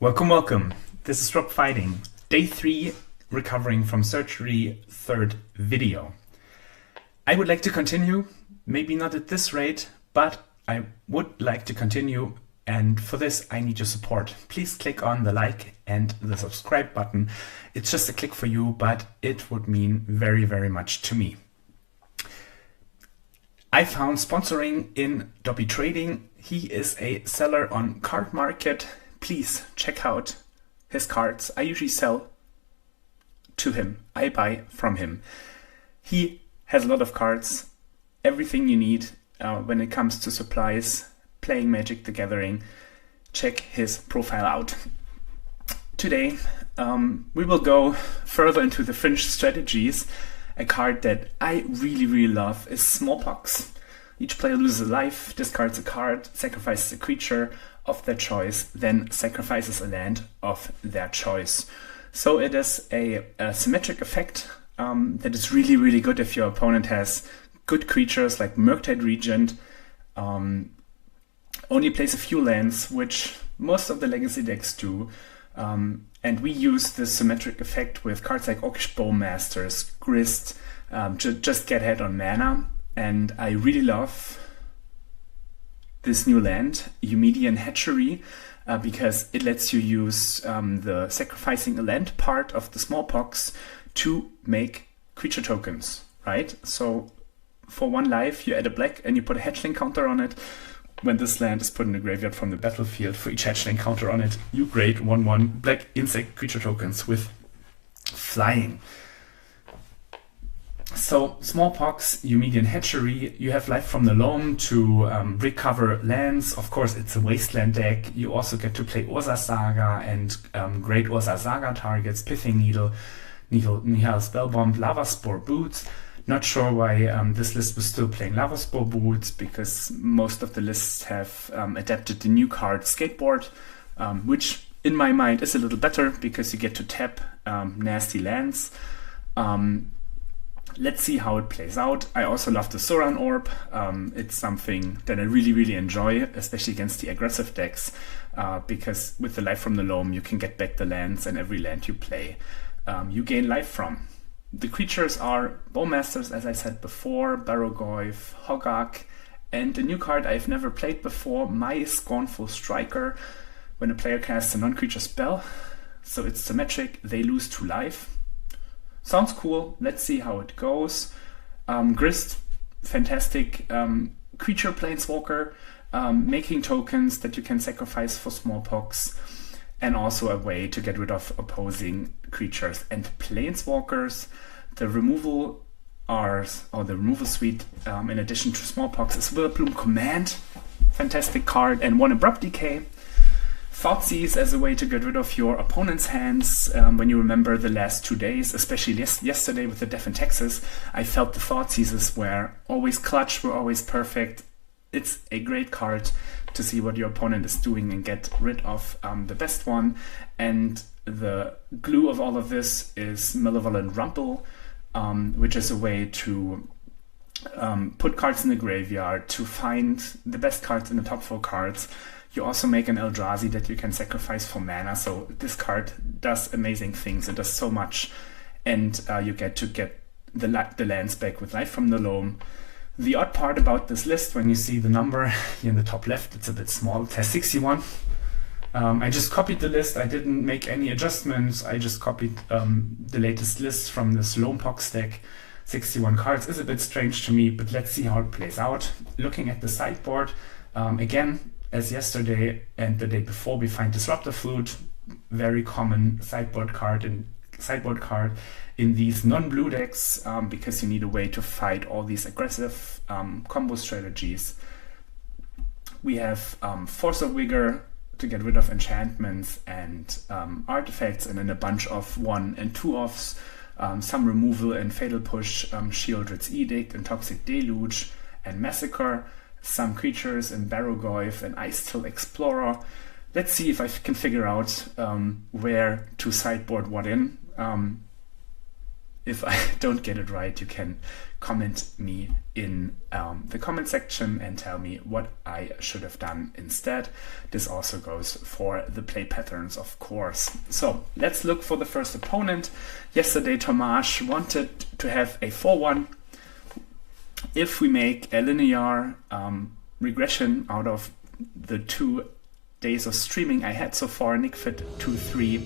Welcome, welcome. This is Rob Fighting, day 3, recovering from surgery, third video. I would like to continue, maybe not at this rate, but I would like to continue, and for this I need your support. Please click on the like and the subscribe button. It's just a click for you, but it would mean very, very much to me. I found sponsoring in UW Trading. He is a seller on Card Market. Please check out his cards. I usually sell to him. I buy from him. He has a lot of cards, everything you need when it comes to supplies, playing Magic the Gathering. Check his profile out. Today we will go further into the fringe strategies. A card that I really love is Smallpox. Each player loses a life, discards a card, sacrifices a creature of their choice, then sacrifices a land of their choice. So it is a symmetric effect that is really good if your opponent has good creatures like Murktide Regent, only plays a few lands, which most of the Legacy decks do, and we use this symmetric effect with cards like Orcish Bowmasters, Grist, just get ahead on mana, and I really love this new land, Umedian Hatchery, because it lets you use the sacrificing a land part of the Smallpox to make creature tokens, right? So for 1 life you add a black and you put a hatchling counter on it. When this land is put in the graveyard from the battlefield, for each hatchling counter on it, you create 1/1 black insect creature tokens with flying. So Smallpox, Umedian Hatchery, you have life from the Loam to recover lands. Of course, it's a wasteland deck. You also get to play Urza Saga and great Urza Saga targets, Pithing Needle, Nihil Spellbomb, Lava Spore Boots. Not sure why this list was still playing Lava Spore Boots, because most of the lists have adapted the new card Skateboard, which in my mind is a little better because you get to tap nasty lands. Let's see how it plays out. I also love the Suran Orb. It's something that I really enjoy, especially against the aggressive decks, because with the life from the Loam, you can get back the lands, and every land you play, you gain life from. The creatures are Bowmasters, as I said before, Barrogoyf, Hoggak, and a new card I've never played before, My Scornful Striker. When a player casts a non-creature spell, so it's symmetric, they lose 2 life. Sounds cool. Let's see how it goes. Grist, fantastic creature planeswalker, making tokens that you can sacrifice for Smallpox, and also a way to get rid of opposing creatures and planeswalkers. The removal the removal suite, in addition to Smallpox, is Willowbloom Command, fantastic card, and 1 Abrupt Decay. Thoughtseize as a way to get rid of your opponent's hands. When you remember the last 2 days, especially yesterday with the death in Texas, I felt the Thoughtseizes were always clutch, were always perfect. It's a great card to see what your opponent is doing and get rid of the best one. And the glue of all of this is Malevolent Rumble, which is a way to put cards in the graveyard, to find the best cards in the top 4 cards. You also make an Eldrazi that you can sacrifice for mana, so this card does amazing things. It does so much, and you get the lands back with life from the Loam. The odd part about this list, when you see the number here in the top left, it's a bit small. It has 61. I just copied the list. I didn't make any adjustments. I just copied the latest list from this Loam Pox deck. 61 cards is a bit strange to me, but let's see how it plays out. Looking at the sideboard, again, as yesterday and the day before, we find Disruptor Flute, very common sideboard card in these non-blue decks, because you need a way to fight all these aggressive combo strategies. We have Force of Vigor to get rid of enchantments and artifacts, and then a bunch of 1 and 2 offs, some removal and Fatal Push, Shieldred's Edict and Toxic Deluge and Massacre, some creatures in Barrogoyf and Ice-Till Explorer. Let's see if I can figure out where to sideboard what in. if I don't get it right, you can comment me in the comment section and tell me what I should have done instead. This also goes for the play patterns, of course. So let's look for the first opponent. Yesterday, Tomasz wanted to have a 4-1. If we make a linear regression out of the 2 days of streaming I had so far, Nickfit 2-3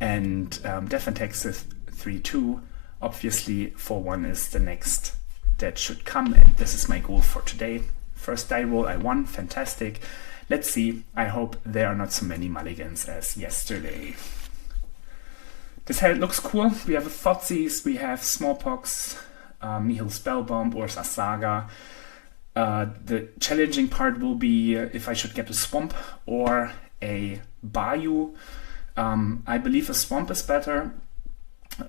and Defantex 3-2, obviously 4-1 is the next that should come, and this is my goal for today. First die roll I won, fantastic. Let's see, I hope there are not so many mulligans as yesterday. This hand looks cool. We have a Thoughtseize, we have Smallpox, Nihil Spellbomb, Ursa Saga. The challenging part will be if I should get a Swamp or a Bayou. I believe a Swamp is better,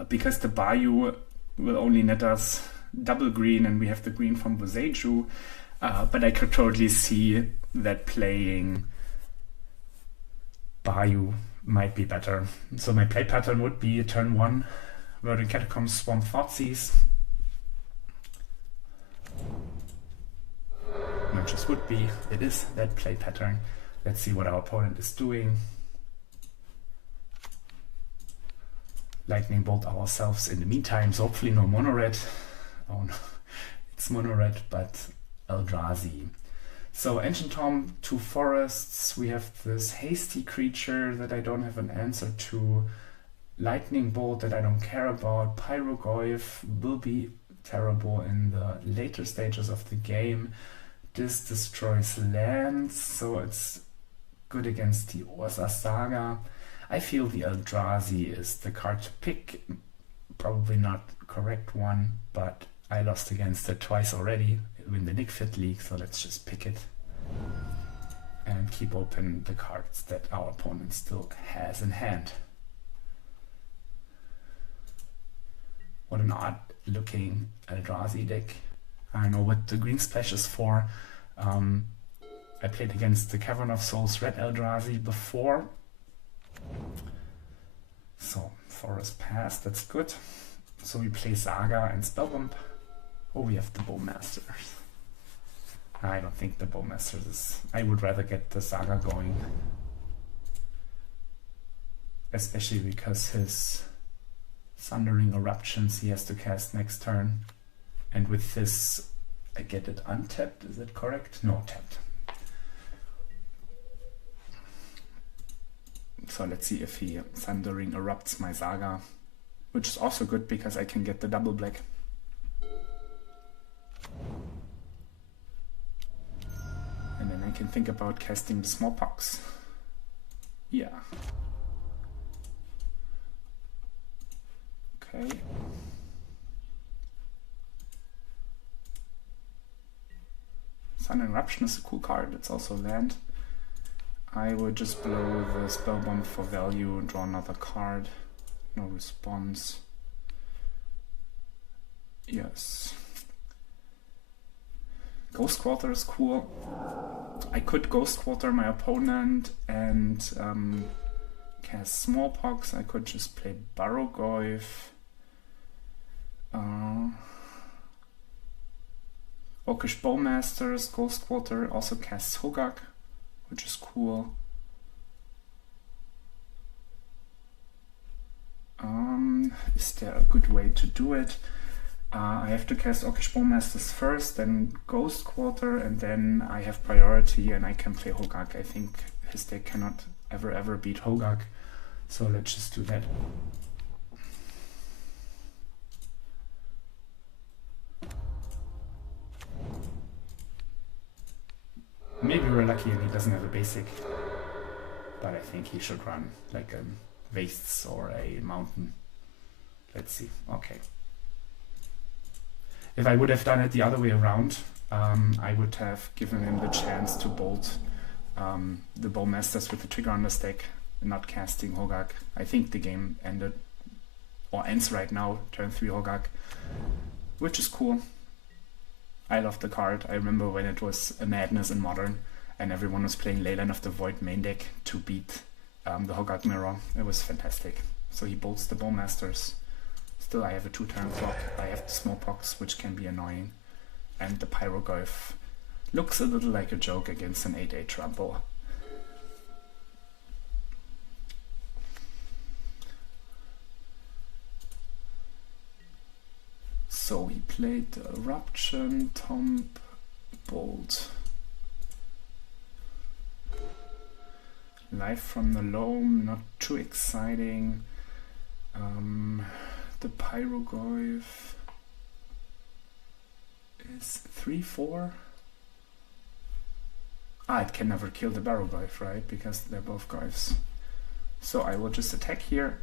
because the Bayou will only net us double green and we have the green from Boseiju, but I could totally see that playing Bayou might be better. So my play pattern would be turn 1, Verdant Catacombs, Swamp, Thoughtseize. Not just would be, it is that play pattern. Let's see what our opponent is doing. Lightning Bolt ourselves in the meantime, so hopefully no mono red. Oh no, it's mono red, but Eldrazi. So Ancient Tomb, 2 forests, we have this hasty creature that I don't have an answer to, Lightning Bolt that I don't care about, Pyrogoyf will be terrible in the later stages of the game. This destroys lands, so it's good against the Ursa Saga. I feel the Eldrazi is the card to pick, probably not correct one, but I lost against it twice already in the Nickfit League, so let's just pick it and keep open the cards that our opponent still has in hand. What an odd looking Eldrazi deck. I don't know what the green splash is for. I played against the Cavern of Souls red Eldrazi before. So, Forest Pass, that's good. So we play Saga and Spellbomb. Oh, we have the Bowmasters. I don't think the Bowmasters is... I would rather get the Saga going. Especially because his Thundering Eruptions he has to cast next turn. And with this, I get it untapped, is it correct? No, tapped. So let's see if he Thundering Erupts my Saga, which is also good because I can get the double black. And then I can think about casting the Smallpox. Yeah. Okay. Sun Eruption is a cool card, it's also land. I would just blow the Spellbomb for value and draw another card. No response. Yes. Ghost Quarter is cool. I could Ghost Quarter my opponent and cast Smallpox. I could just play Barrogoyf. Orcish Bowmasters, Ghost Quarter, also casts Hogak, which is cool. Is there a good way to do it? I have to cast Orcish Bowmasters first, then Ghost Quarter, and then I have priority and I can play Hogak. I think his deck cannot ever beat Hogak, so let's just do that. Maybe we're lucky and he doesn't have a basic, but I think he should run like a Wastes or a Mountain. Let's see. Okay. If I would have done it the other way around, I would have given him the chance to bolt the Bowmasters with the trigger on the stack, not casting Hogak. I think the game ended, or ends right now, turn 3 Hogak, which is cool. I love the card. I remember when it was a madness in Modern and everyone was playing Leyline of the Void main deck to beat the Hogak Mirror. It was fantastic. So he bolts the Bowmasters. Still, I have a 2-turn clock. I have the Smallpox, which can be annoying. And the Pyroglyph looks a little like a joke against an 8/8 Rumble. So he played the Eruption, Tomb, Bolt. Life from the Loam, not too exciting. The Pyroglyph is 3/4. It can never kill the Barrowglyph, right? Because they're both Glyphs. So I will just attack here.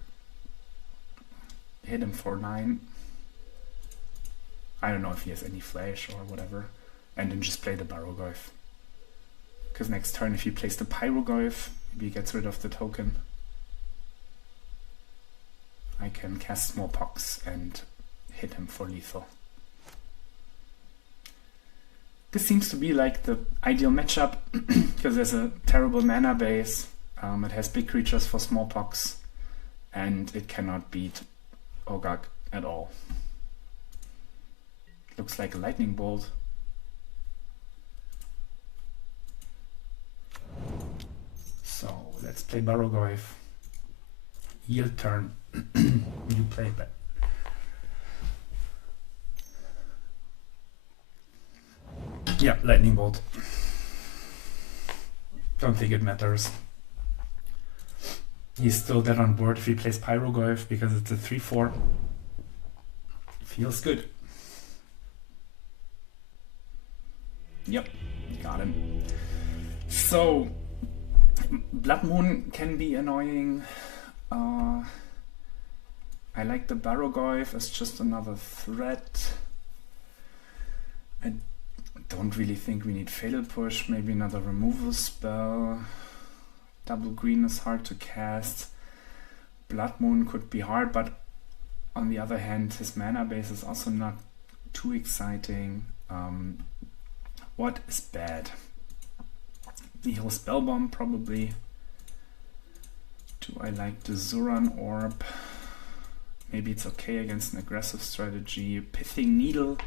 Hit him for 9. I don't know if he has any flash or whatever. And then just play the Barrowglyph. Because next turn, if he plays the Pyroglyph, maybe he gets rid of the token. I can cast Smallpox and hit him for lethal. This seems to be like the ideal matchup because there's a terrible mana base. It has big creatures for Smallpox, and it cannot beat Ogag at all. Looks like a lightning bolt. So let's play Barrowglyph. Yield turn. You play that. Yeah, lightning bolt. Don't think it matters. He's still dead on board if he plays Pyroglyph because it's a 3/4. Feels good. Yep, got him. So, Blood Moon can be annoying. I like the Barrowglyph as just another threat. I don't really think we need Fatal Push, maybe another removal spell. Double green is hard to cast. Blood Moon could be hard, but on the other hand, his mana base is also not too exciting. What is bad? The Heal Spellbomb probably. Do I like the Zuran Orb? Maybe it's okay against an aggressive strategy. Pithing Needle.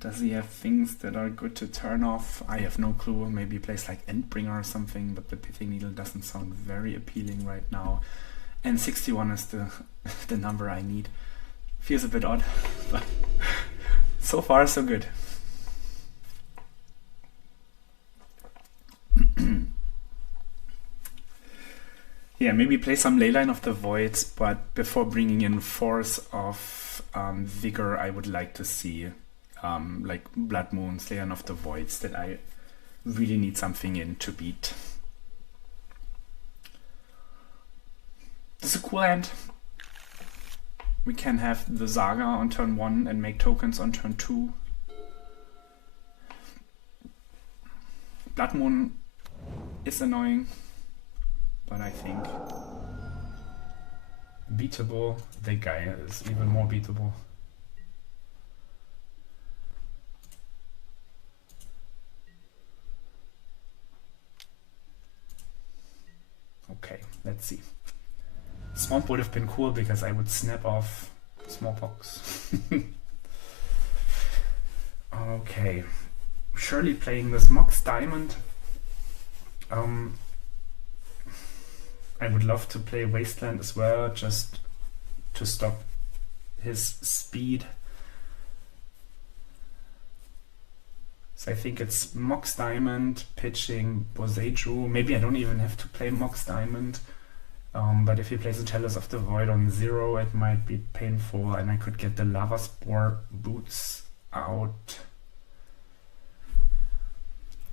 Does he have things that are good to turn off? I have no clue. Maybe he plays like Endbringer or something, but the Pithing Needle doesn't sound very appealing right now. And 61 is the number I need. Feels a bit odd, but so far so good. Yeah, maybe play some Leyline of the Voids, but before bringing in Force of Vigor, I would like to see like Blood Moon, Leyline of the Voids, that I really need something in to beat. This is a cool hand. We can have the Saga on turn 1 and make tokens on turn 2. Blood Moon is annoying, but I think beatable. The guy is even more beatable. Okay, let's see. Swamp would have been cool because I would snap off Smallpox. Okay, surely playing this Mox Diamond. I would love to play Wasteland as well, just to stop his speed. So I think it's Mox Diamond, pitching Boseiju. Maybe I don't even have to play Mox Diamond. But if he plays a Chalice of the Void on 0, it might be painful, and I could get the Lava Spore Boots out.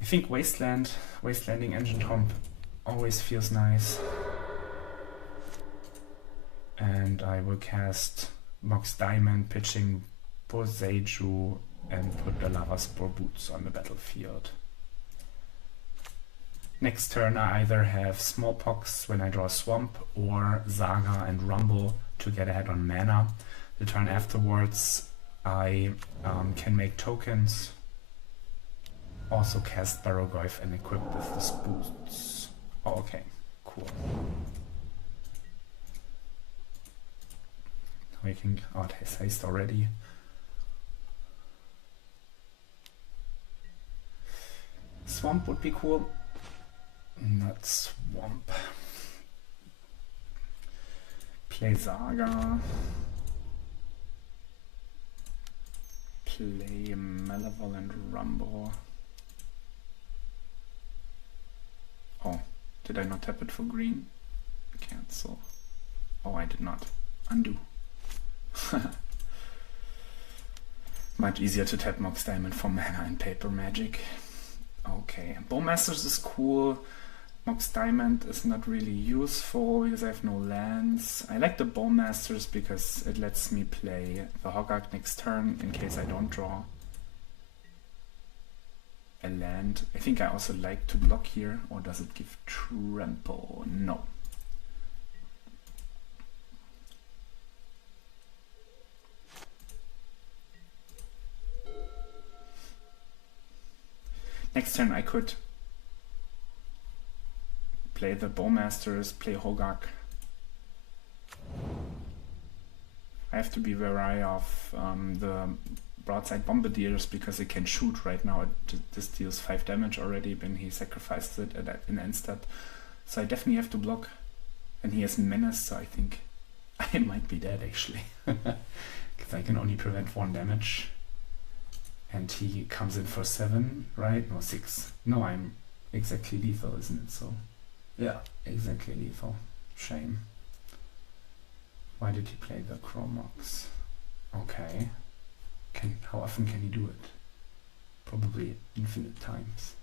I think Wastelanding Engine Tomb always feels nice. And I will cast Mox Diamond, pitching Boseiju, and put the Lava Spore Boots on the battlefield. Next turn I either have Smallpox when I draw Swamp, or Saga and Rumble to get ahead on mana. The turn afterwards I can make tokens, also cast Barrowglyph and equip with the boots. Oh, okay, cool. Waking out his haste already. Swamp would be cool. Not swamp. Play Saga. Play Malevolent Rumble. Oh, did I not tap it for green? Cancel. Oh, I did not. Undo. Much easier to tap Mox Diamond for mana and Paper Magic. Okay, Bowmasters is cool. Mox Diamond is not really useful because I have no lands. I like the Bowmasters because it lets me play the Hoggak next turn in case I don't draw a land. I think I also like to block here, or does it give trample? No. Next turn I could play the Bowmasters, play Hoggak. I have to be wary of the Broadside Bombardiers because it can shoot right now. This deals 5 damage already when he sacrificed it in end step. So I definitely have to block. And he has Menace, so I think I might be dead actually. Because I can only prevent 1 damage. And he comes in for 7, right? No, 6. No, I'm exactly lethal, isn't it? So, yeah, exactly lethal. Shame. Why did he play the Chromox? Okay. How often can he do it? Probably infinite times.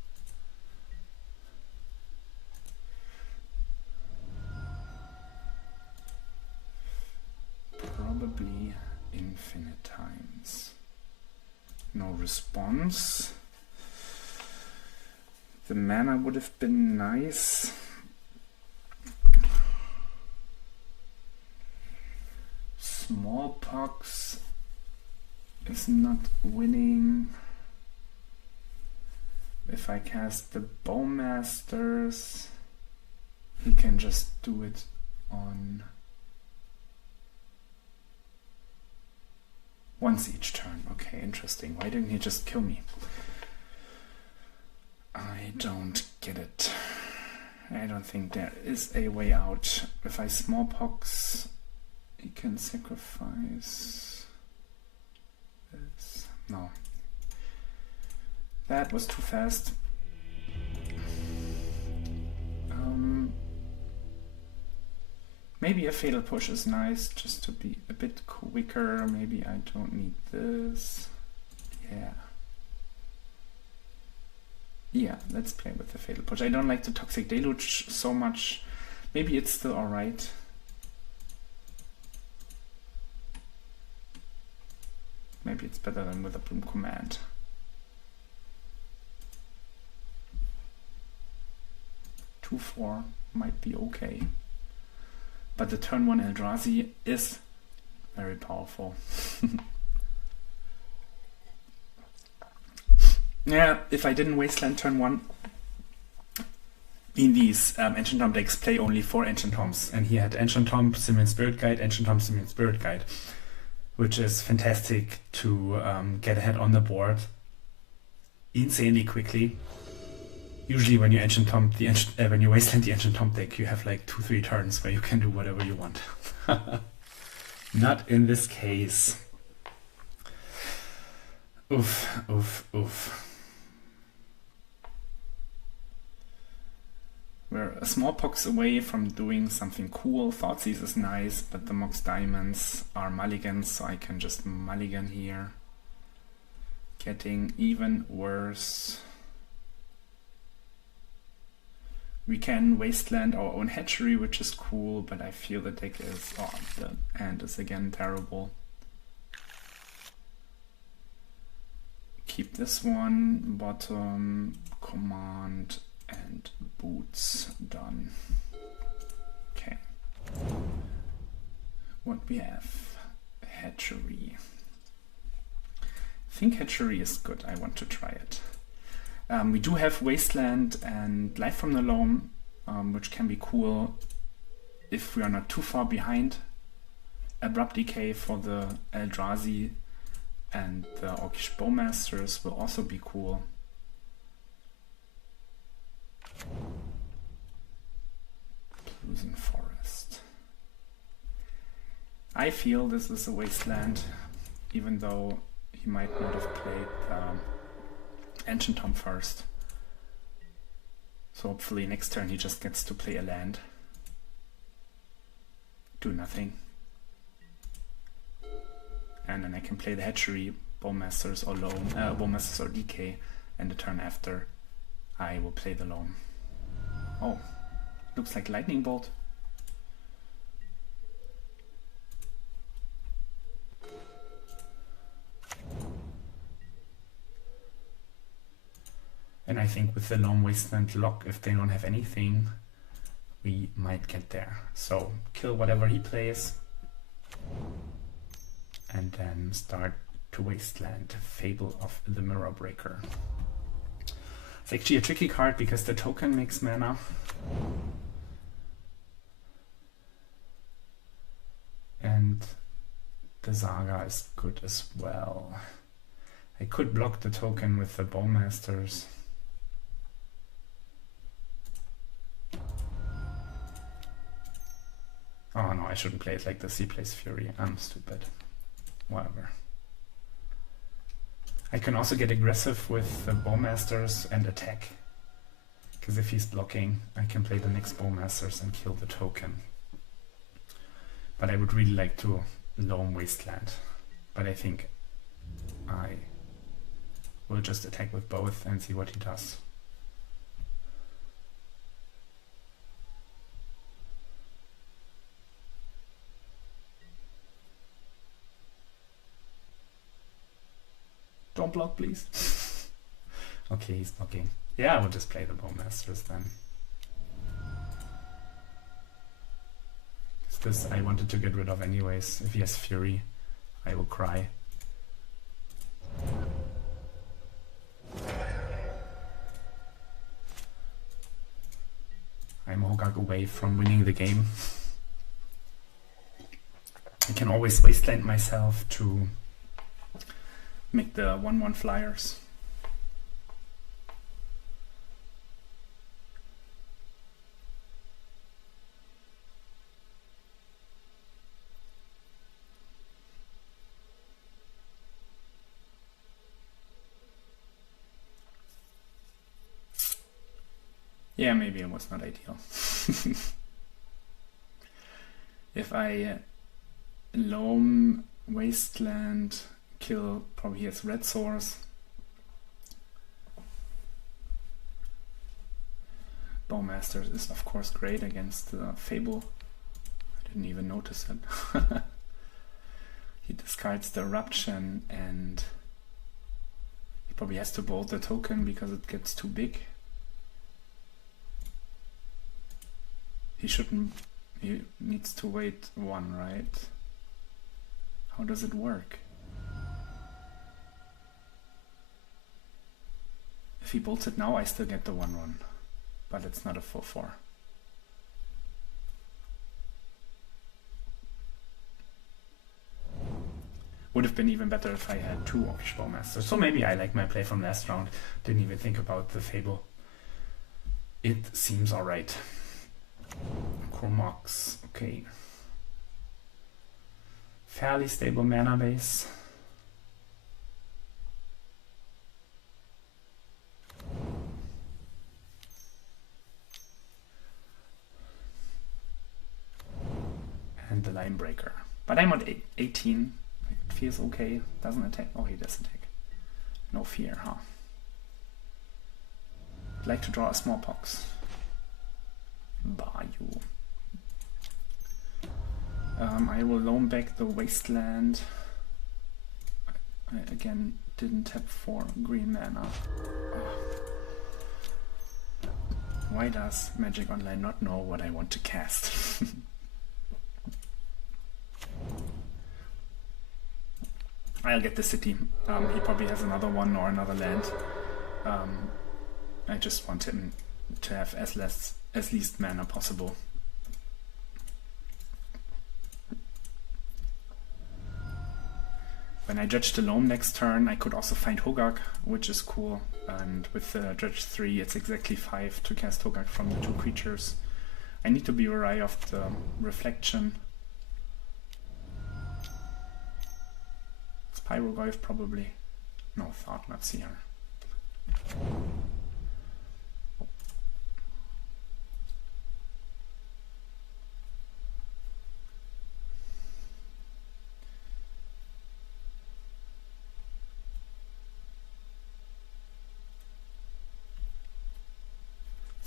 Probably infinite times. No response. The mana would have been nice. Smallpox is not winning. If I cast the Bowmasters, he can just do it on once each turn. Okay, interesting. Why didn't he just kill me? I don't get it. I don't think there is a way out. If I Smallpox, he can sacrifice this. No. That was too fast. Maybe a Fatal Push is nice, just to be a bit quicker. Maybe I don't need this. Yeah. Yeah, let's play with the Fatal Push. I don't like the Toxic Deluge so much. Maybe it's still alright. Maybe it's better than with a Bloom Command. Two, 4 might be okay. But the turn 1 Eldrazi is very powerful. Yeah, if I didn't wasteland turn 1, in these Ancient Tomb decks play only 4 Ancient Tombs, and he had Ancient Tomb, Simian Spirit Guide, Ancient Tomb, Simian Spirit Guide, which is fantastic to get ahead on the board insanely quickly. Usually when you Ancient Tomb when you wasteland the Ancient Tomb deck, you have like 2-3 turns where you can do whatever you want. Not in this case. Oof, oof, oof. We're a Smallpox away from doing something cool. Thoughtseize is nice, but the Mox Diamonds are mulligans, so I can just mulligan here. Getting even worse. We can wasteland our own hatchery, which is cool, but I feel the deck is, oh, the hand is again terrible. Keep this one, bottom, command, and boots, done. Okay. What we have? Hatchery. I think hatchery is good, I want to try it. We do have Wasteland and Life from the Loam, which can be cool if we are not too far behind. Abrupt Decay for the Eldrazi and the Orcish Bowmasters will also be cool. Losing Forest. I feel this is a wasteland, even though he might not have played Ancient Tomb first. So hopefully next turn he just gets to play a land. Do nothing. And then I can play the Hatchery, Bowmasters or Loam, Bowmasters or Decay, and the turn after I will play the Loam. Oh, looks like Lightning Bolt. And I think with the Loam Wasteland lock, if they don't have anything, we might get there. So kill whatever he plays and then start to Wasteland Fable of the Mirror Breaker. It's actually a tricky card because the token makes mana. And the Saga is good as well. I could block the token with the Bowmasters. Oh no, I shouldn't play it like this. He plays Fury. I'm stupid. Whatever. I can also get aggressive with the Bowmasters and attack. Because if he's blocking, I can play the next Bowmasters and kill the token. But I would really like to Loam Wasteland. But I think I will just attack with both and see what he does. Don't block, please. Okay, he's blocking. Yeah, I will just play the Bowmasters then. This I wanted to get rid of anyways. If he has Fury, I will cry. I'm Hogak away from winning the game. I can always Wasteland myself to make the 1/1 flyers. Yeah, maybe it was not ideal. If I Loam Wasteland, kill, probably has red source. Bowmasters is of course great against the Fable. I didn't even notice it. He discards the Eruption and he probably has to bolt the token because it gets too big. He shouldn't, he needs to wait 1, right? How does it work? If he bolts it now, I still get the 1/1, but it's not a 4/4. Would have been even better if I had 2 Orcish Bowmasters. So maybe I like my play from last round. Didn't even think about the Fable. It seems alright. Chromox, okay. Fairly stable mana base. And the Line Breaker. But I'm on 18. It feels okay. Doesn't attack. Oh, he does attack. No fear, huh? I'd like to draw a Smallpox. Bayou. I will loam back the Wasteland. I again didn't tap for green mana. Why does Magic Online not know what I want to cast? I'll get the city. He probably has another one or another land. I just want him to have as least mana possible. When I judge the Loam next turn, I could also find Hogak, which is cool. And with the Judge 3, it's exactly 5 to cast Hogak from the 2 creatures. I need to be wary of the reflection. It's Pyrogoyf probably. No, Thought-Knot here.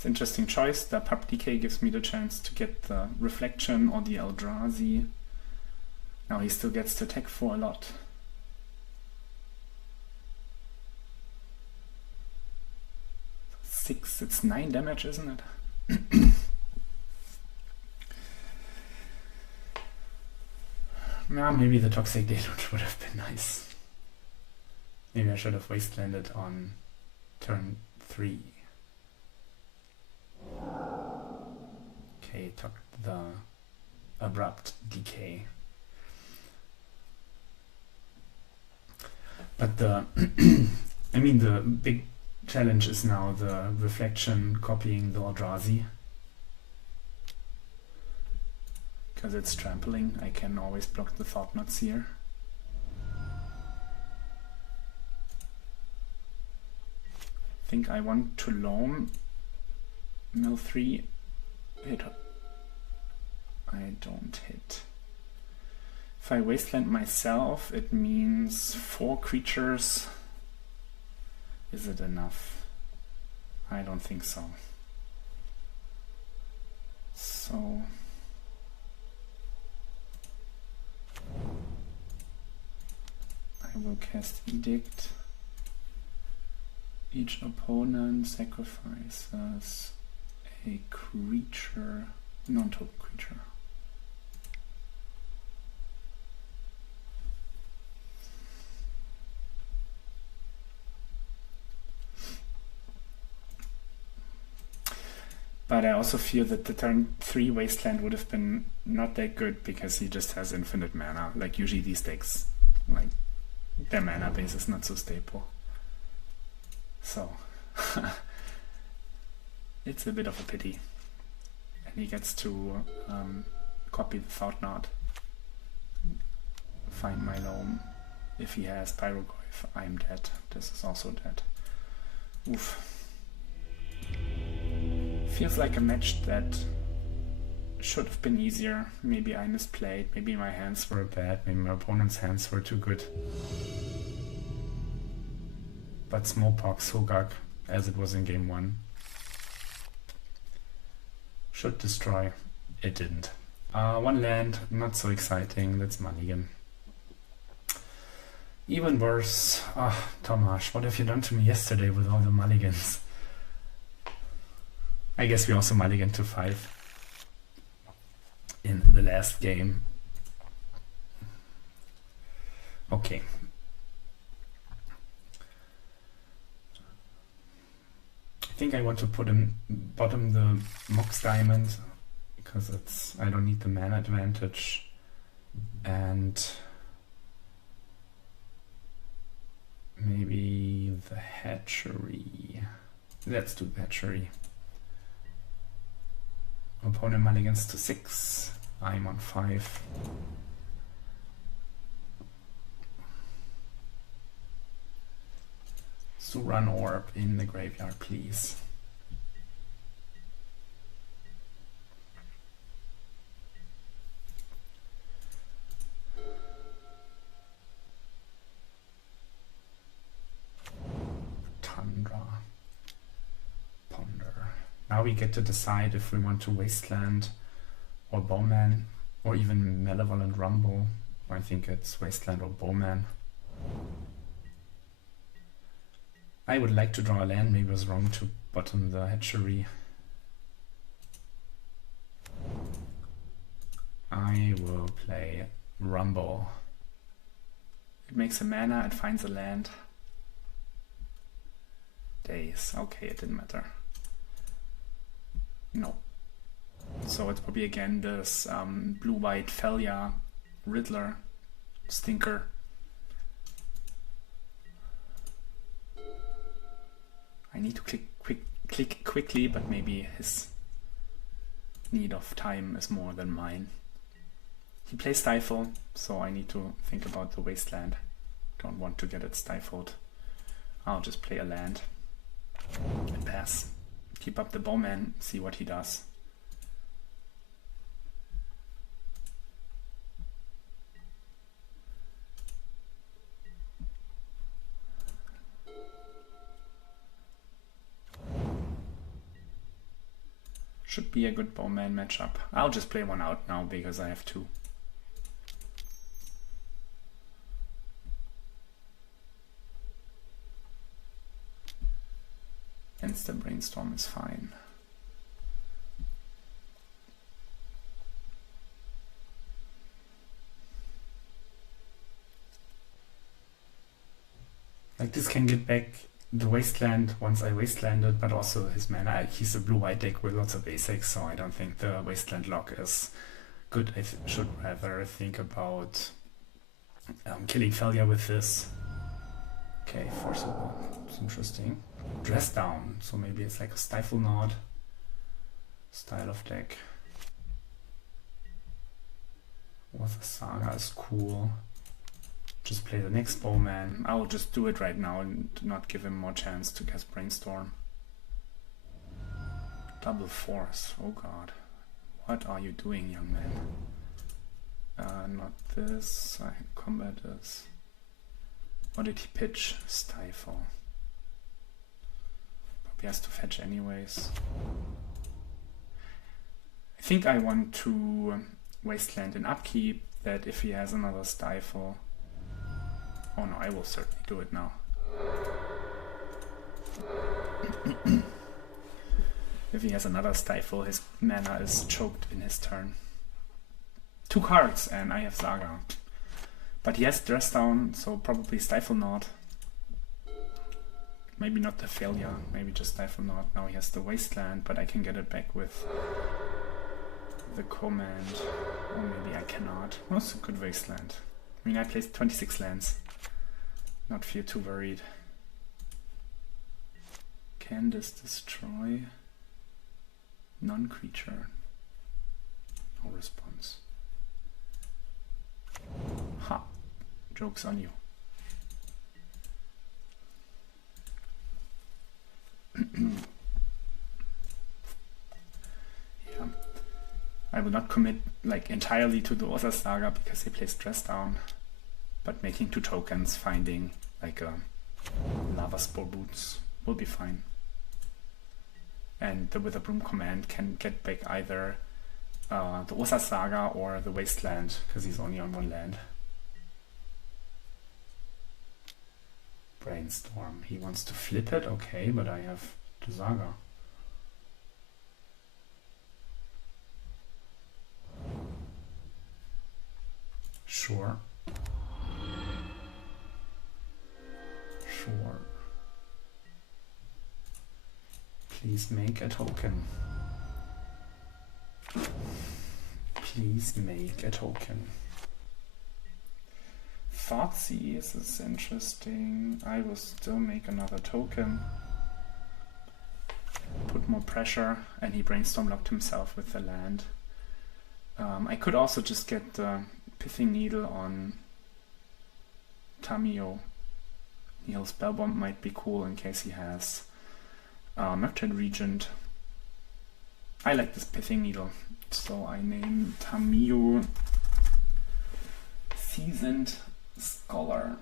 Interesting choice. The Pup Decay gives me the chance to get the Reflection or the Eldrazi. Now he still gets to attack for a lot. Six, it's 9 damage, isn't it? Yeah, maybe the Toxic Deluge would have been nice. Maybe I should have Wastelanded on turn 3. Okay, took the Abrupt Decay. But the I mean the big challenge is now the Reflection copying the Eldrazi. Because it's trampling, I can always block the Thought-Knots here. I think I want to Loam mill 3 hit. I don't hit. If I wasteland myself, it means 4 creatures. Is it enough? I don't think so. So I will cast Edict. Each opponent sacrifices a creature, non-token creature. But I also feel that the turn 3 Wasteland would have been not that good because he just has infinite mana. Like usually these decks, like their mana base is not so stable. So it's a bit of a pity. And he gets to copy the Thought-Knot, find my Loam. If he has Pyrogoyf, I'm dead. This is also dead. Oof. Feels like a match that should have been easier. Maybe I misplayed, maybe my hands were bad, maybe my opponent's hands were too good. But Smallpox, Hogak, as it was in game 1, should destroy. It didn't. 1 land, not so exciting, that's mulligan. Even worse, Tomasz, what have you done to me yesterday with all the mulligans? I guess we also mulligan to 5 in the last game. Okay. I think I want to put in bottom the Mox Diamond because it's I don't need the mana advantage, and maybe the Hatchery. Let's do the Hatchery. Opponent mulligans to 6. I'm on 5. So run Orb in the graveyard, please. Tundra. Ponder. Now we get to decide if we want to Wasteland or Bowman, or even Malevolent Rumble. I think it's Wasteland or Bowman. I would like to draw a land, maybe I was wrong to bottom the Hatchery. I will play Rumble. It makes a mana, it finds a land. Days, okay, it didn't matter. No. So it's probably again this blue-white Felia Riddler stinker. need to click quickly, but maybe his need of time is more than mine. He plays Stifle, so I need to think about the Wasteland. Don't want to get it stifled. I'll just play a land and pass. Keep up the Bowman, see what he does. Should be a good Bowman matchup. I'll just play one out now because I have two. Instant Brainstorm is fine. Like this can get back the Wasteland once I Wastelanded, but also his mana. He's a blue-white deck with lots of basics, so I don't think the Wasteland lock is good. I should rather think about killing Failure with this. Okay, Forcible. It's interesting. Dress Down, so maybe it's like a Stiflenought style of deck. What the Saga is cool. Just play the next Bowman. I'll just do it right now and not give him more chance to cast Brainstorm. Double Force, oh god. What are you doing, young man? Not this, I combat this. What did he pitch? Stifle. He has to fetch anyways. I think I want to Wasteland in upkeep, that if he has another Stifle. Oh no, I will certainly do it now. If he has another Stifle, his mana is choked in his turn. 2 cards and I have Saga. But he has Dress Down, so probably Stiflenought. Maybe not the Failure, maybe just Stiflenought. Now he has the Wasteland, but I can get it back with the command. Or maybe I cannot. Well, it's a good Wasteland. I mean, I played 26 lands. Not feel too worried. Can this destroy? Non-creature. No response. Ha! Joke's on you. Yeah. I will not commit like entirely to the Urza Saga because he plays Dress Down, but making 2 tokens, finding like a Lava Spore Boots will be fine. And the Wither Broom command can get back either the Urza Saga or the Wasteland because he's only on 1 land. Brainstorm. He wants to flip it, okay, but I have the Saga. Sure. Sure. Please make a token. Please make a token. Thoughtseize, this is interesting. I will still make another token. Put more pressure, and he Brainstorm locked himself with the land. I could also just get the Pithing Needle on Tamiyo. Neil Spellbomb might be cool in case he has Nocturne Regent. I like this Pithing Needle, so I name Tamiyo Seasoned Scholar.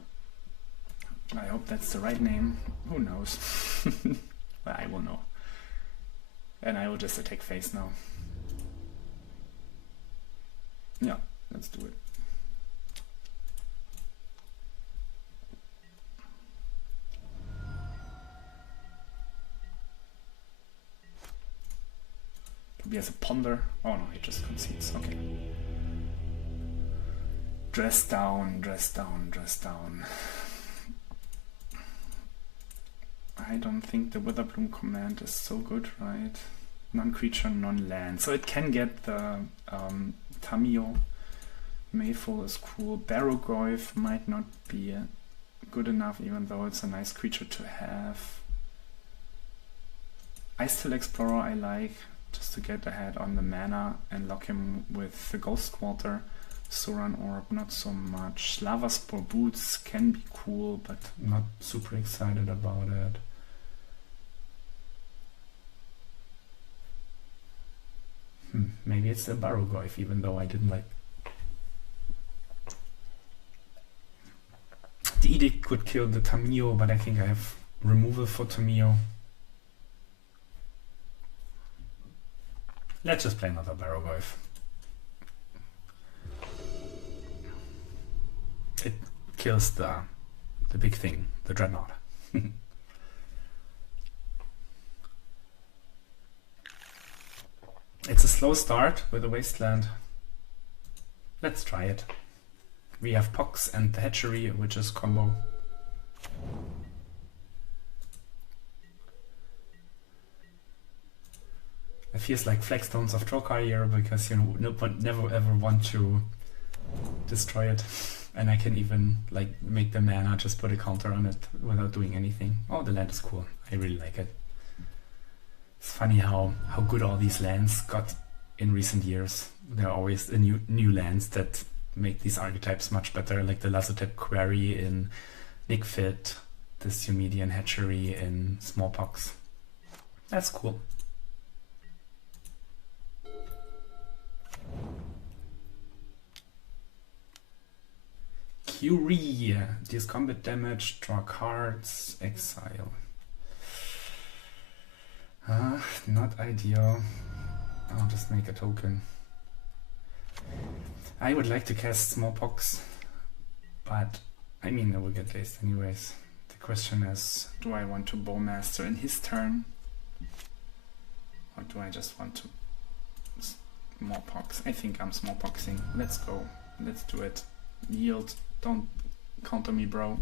I hope that's the right name. Who knows? Well, I will know. And I will just attack face now. Yeah, let's do it. Probably has a ponder. Oh no, he just concedes. Okay. Dress down, dress down, dress down. I don't think the Witherbloom command is so good, right? Non-creature, non-land. So it can get the Tamiyo. Mayfall is cool. Barrogoyf might not be good enough, even though it's a nice creature to have. Ice Explorer I like, just to get ahead on the mana and lock him with the Ghost Quarter. Suran Orb, not so much. Lava Spore Boots can be cool, but not super excited about it. Maybe it's the Barrogoyf, even though I didn't like. The Edict could kill the Tamiyo, but I think I have removal for Tamiyo. Let's just play another Barrogoyf. It kills the big thing, the Dreadnought. It's a slow start with a Wasteland. Let's try it. We have Pox and the Hatchery, which is combo. It feels like Flagstones of Trokar here because you never ever want to destroy it. And I can even like make the mana, just put a counter on it without doing anything. Oh, the land is cool. I really like it. It's funny how good all these lands got in recent years. There are always new lands that make these archetypes much better, like the Lazotep Quarry in Nickfit, the Sumedian Hatchery in Smallpox. That's cool. Curie, deals combat damage, draw cards, exile. Not ideal. I'll just make a token. I would like to cast Smallpox, but I mean I will get dazed anyways. The question is, do I want to Bowmaster in his turn? Or do I just want to Smallpox? I think I'm Smallpoxing. Let's go. Let's do it. Yield. Don't counter me, bro.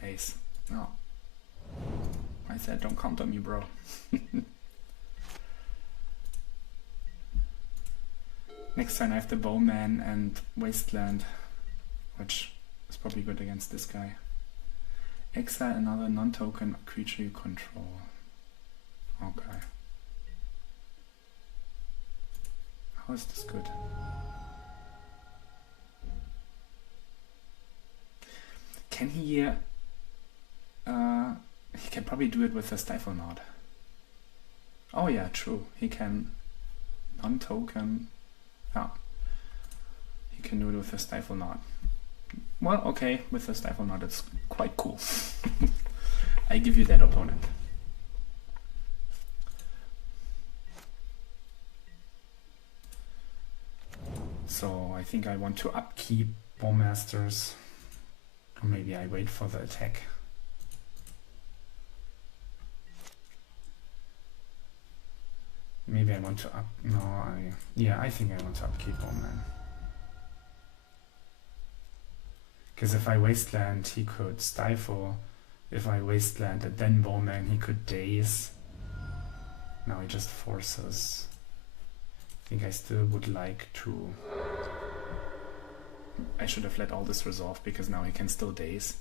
Daze. No. I said don't counter me, bro. Next turn I have the Bowman and Wasteland, which is probably good against this guy. Exile another non-token creature you control. Okay. How is this good? Can he... he can probably do it with a Stiflenought. Oh yeah, true. He can non-token... Yeah. He can do it with a Stiflenought. Well, okay, with a Stiflenought it's quite cool. I give you that, opponent. So I think I want to upkeep Bowmasters. Or maybe I wait for the attack. Maybe I want to up... No, I think I want to upkeep Bowman. Because if I Wasteland, he could Stifle. If I Wasteland and then Bowman, he could Daze. Now he just forces. I think I still would like to... I should have let all this resolve because now he can still Daze.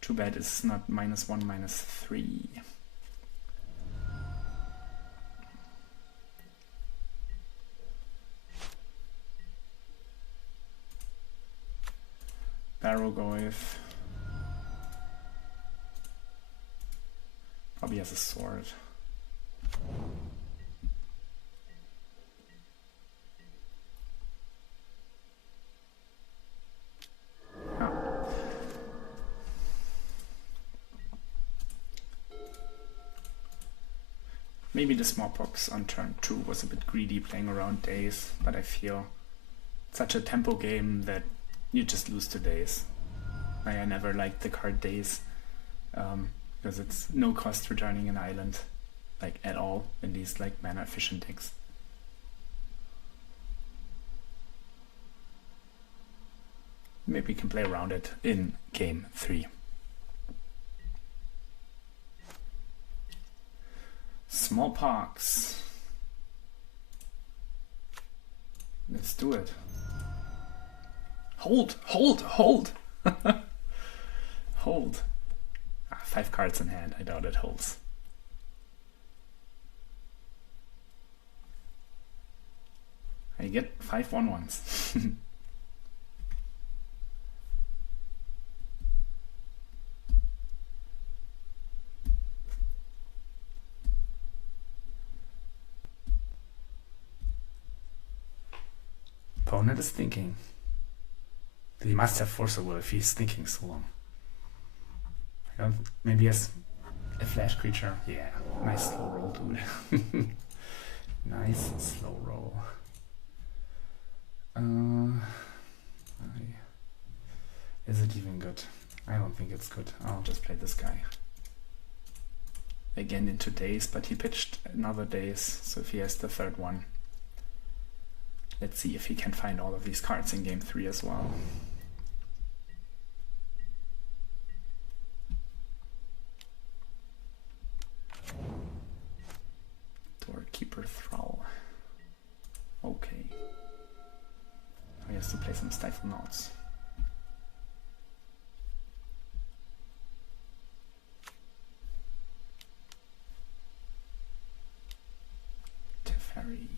Too bad it's not -1, -3. Barrogoyf. Probably has a sword. Maybe the Smallpox on turn 2 was a bit greedy playing around Daze, but I feel it's such a tempo game that you just lose to Daze. I never liked the card Daze because it's no cost returning an island like at all in these like mana efficient decks. Maybe we can play around it in game 3. Smallpox. Let's do it. Hold! Hold. 5 cards in hand, I doubt it holds. I get 5 1/1s. Opponent is thinking. He must have Force of Will if he's thinking so long. Maybe he has a flash creature. Yeah, nice slow roll, dude. Nice slow roll. Is it even good? I don't think it's good. I'll just play this guy. Again into days, but he pitched another days, so if he has the third one. Let's see if he can find all of these cards in game 3 as well. Doorkeeper Thrall. Okay. I guess to play some Stiflenoughts. Teferi.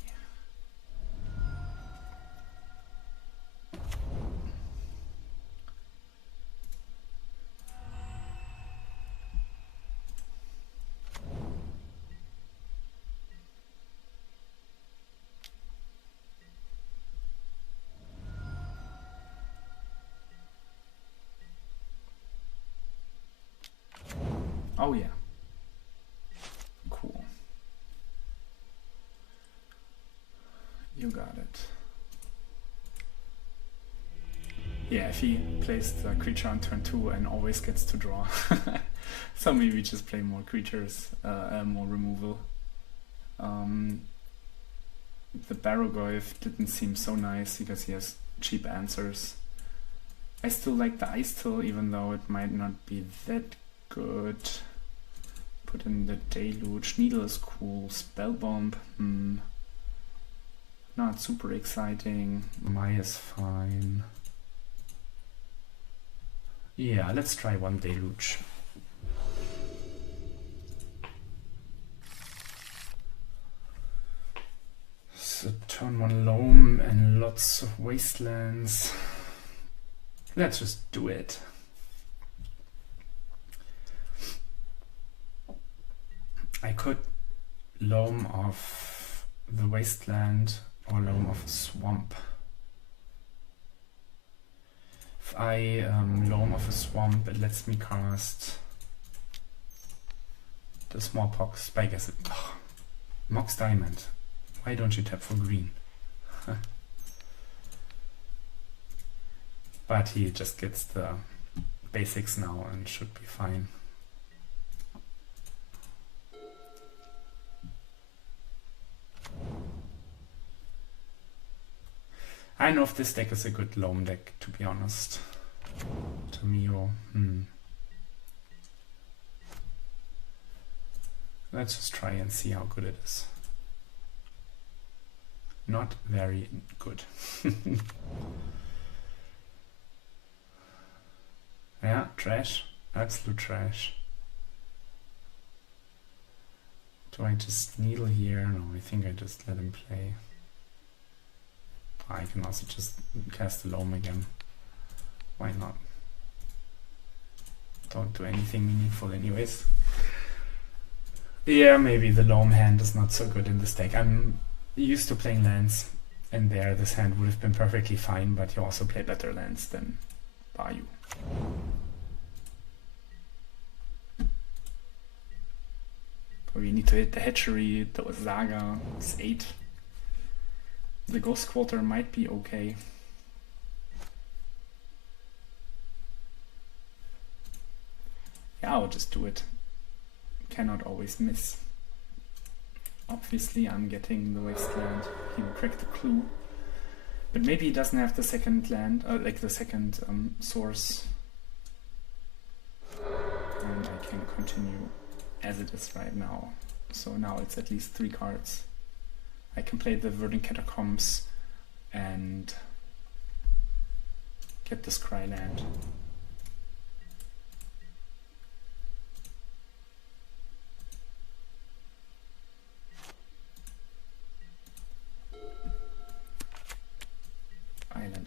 Oh yeah. Cool. You got it. Yeah, if he plays the creature on turn 2 and always gets to draw. So maybe just play more creatures, more removal. The Barrogoyf didn't seem so nice because he has cheap answers. I still like the Ice Till, even though it might not be that good. Put in the Deluge. Needle is cool. Spellbomb. Not super exciting. Maya's fine. Yeah, let's try one Deluge. So turn 1 Loam and lots of Wastelands. Let's just do it. I could Loam off the Wasteland or Loam off a Swamp. If I Loam off a Swamp, it lets me cast the Smallpox. I guess it. Oh, Mox Diamond. Why don't you tap for green? But he just gets the basics now and should be fine. I don't know if this deck is a good Loam deck, to be honest. Tomio. Let's just try and see how good it is. Not very good. Yeah, trash. Absolute trash. Do I just needle here? No, I think I just let him play. I can also just cast the Loam again. Why not? Don't do anything meaningful anyways. Yeah, maybe the Loam hand is not so good in this deck. I'm used to playing lands, and there this hand would have been perfectly fine, but you also play better lands than Bayou. We need to hit the Hatchery, the Saga, it's 8. The Ghost Quarter might be okay. Yeah, I'll just do it. Cannot always miss. Obviously I'm getting the Wasteland. He will crack the clue. But maybe he doesn't have the second land, like the second source. And I can continue as it is right now. So now it's at least 3 cards. I can play the Verdant Catacombs and get this cry land.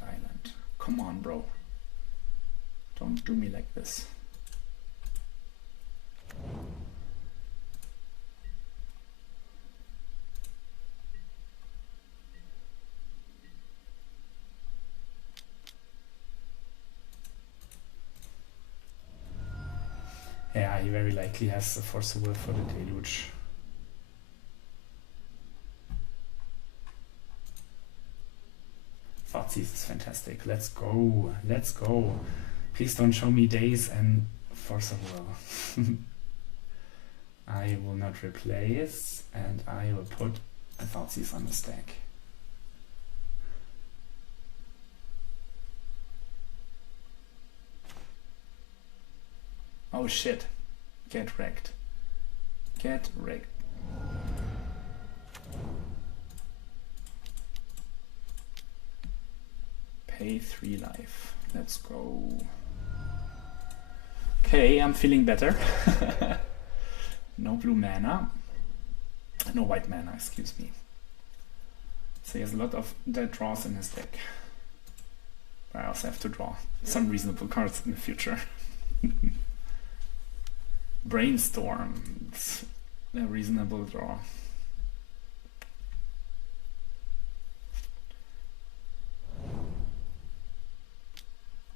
Island. Come on, bro. Don't do me like this. Yeah, he very likely has the Force of Will for the Deluge. Thoughtseize is fantastic. Let's go. Let's go. Please don't show me Days and Force of Will. I will not replace, and I will put a Thoughtseize on the stack. Oh shit. Get wrecked. Get wrecked. Pay 3 life. Let's go. Okay, I'm feeling better. No blue mana. No white mana, excuse me. So he has a lot of dead draws in his deck. I also have to draw some reasonable cards in the future. Brainstorm. It's a reasonable draw.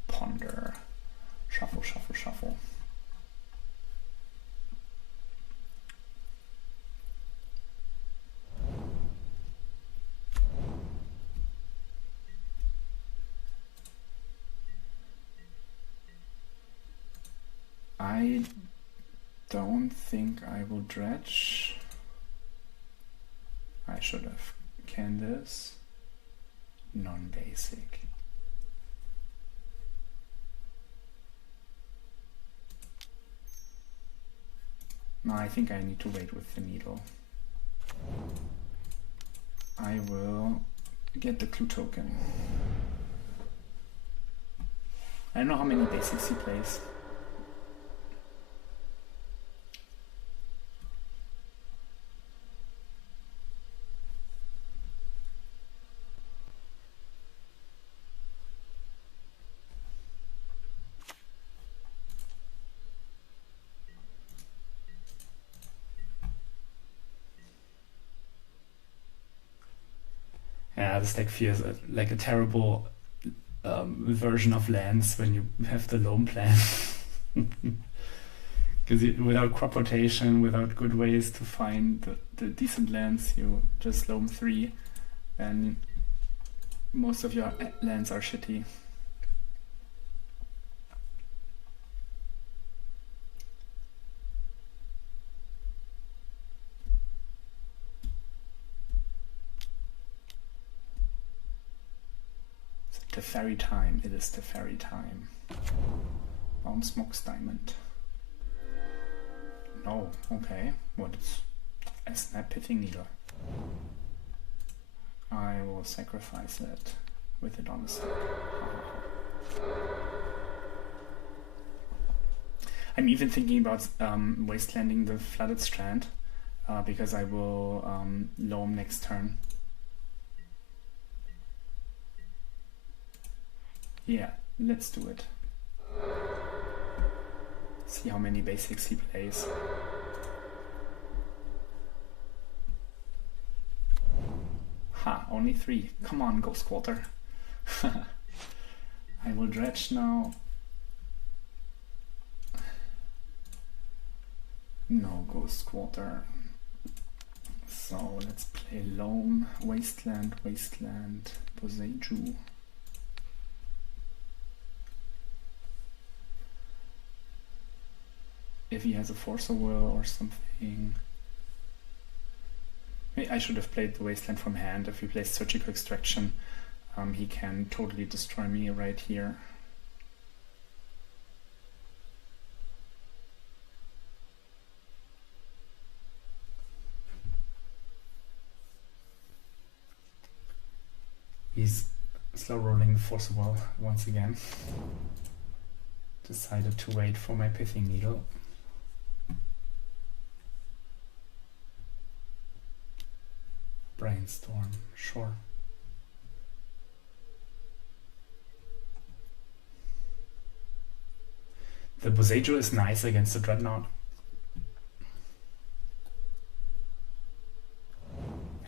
Ponder. Shuffle, shuffle, shuffle. I don't think I will dredge. I should have. Candace. Non-basic. No, I think I need to wait with the needle. I will get the clue token. I don't know how many basics he plays. Yeah, this deck feels like a terrible version of lands when you have the Loam plan. Because without crop rotation, without good ways to find the decent lands, you just Loam 3 and most of your lands are shitty. Teferi time, it is Teferi time. Bounce Mox Diamond. No, okay. What is a Snap Pithing Needle? I will sacrifice it with it on the stack. I'm even thinking about wastelanding the Flooded Strand because I will Loam next turn. Yeah, let's do it. See how many basics he plays. Ha, only 3. Come on, Ghost Quarter. I will dredge now. No Ghost Quarter. So let's play Loam, Wasteland, Boseiju. If he has a Force of Will or something. I should have played the Wasteland from hand. If he plays Surgical Extraction, he can totally destroy me right here. He's Slow rolling the Force of Will once again. Decided to wait for my Pithing Needle. Brainstorm, sure. The Boseiju is nice against the Dreadnought.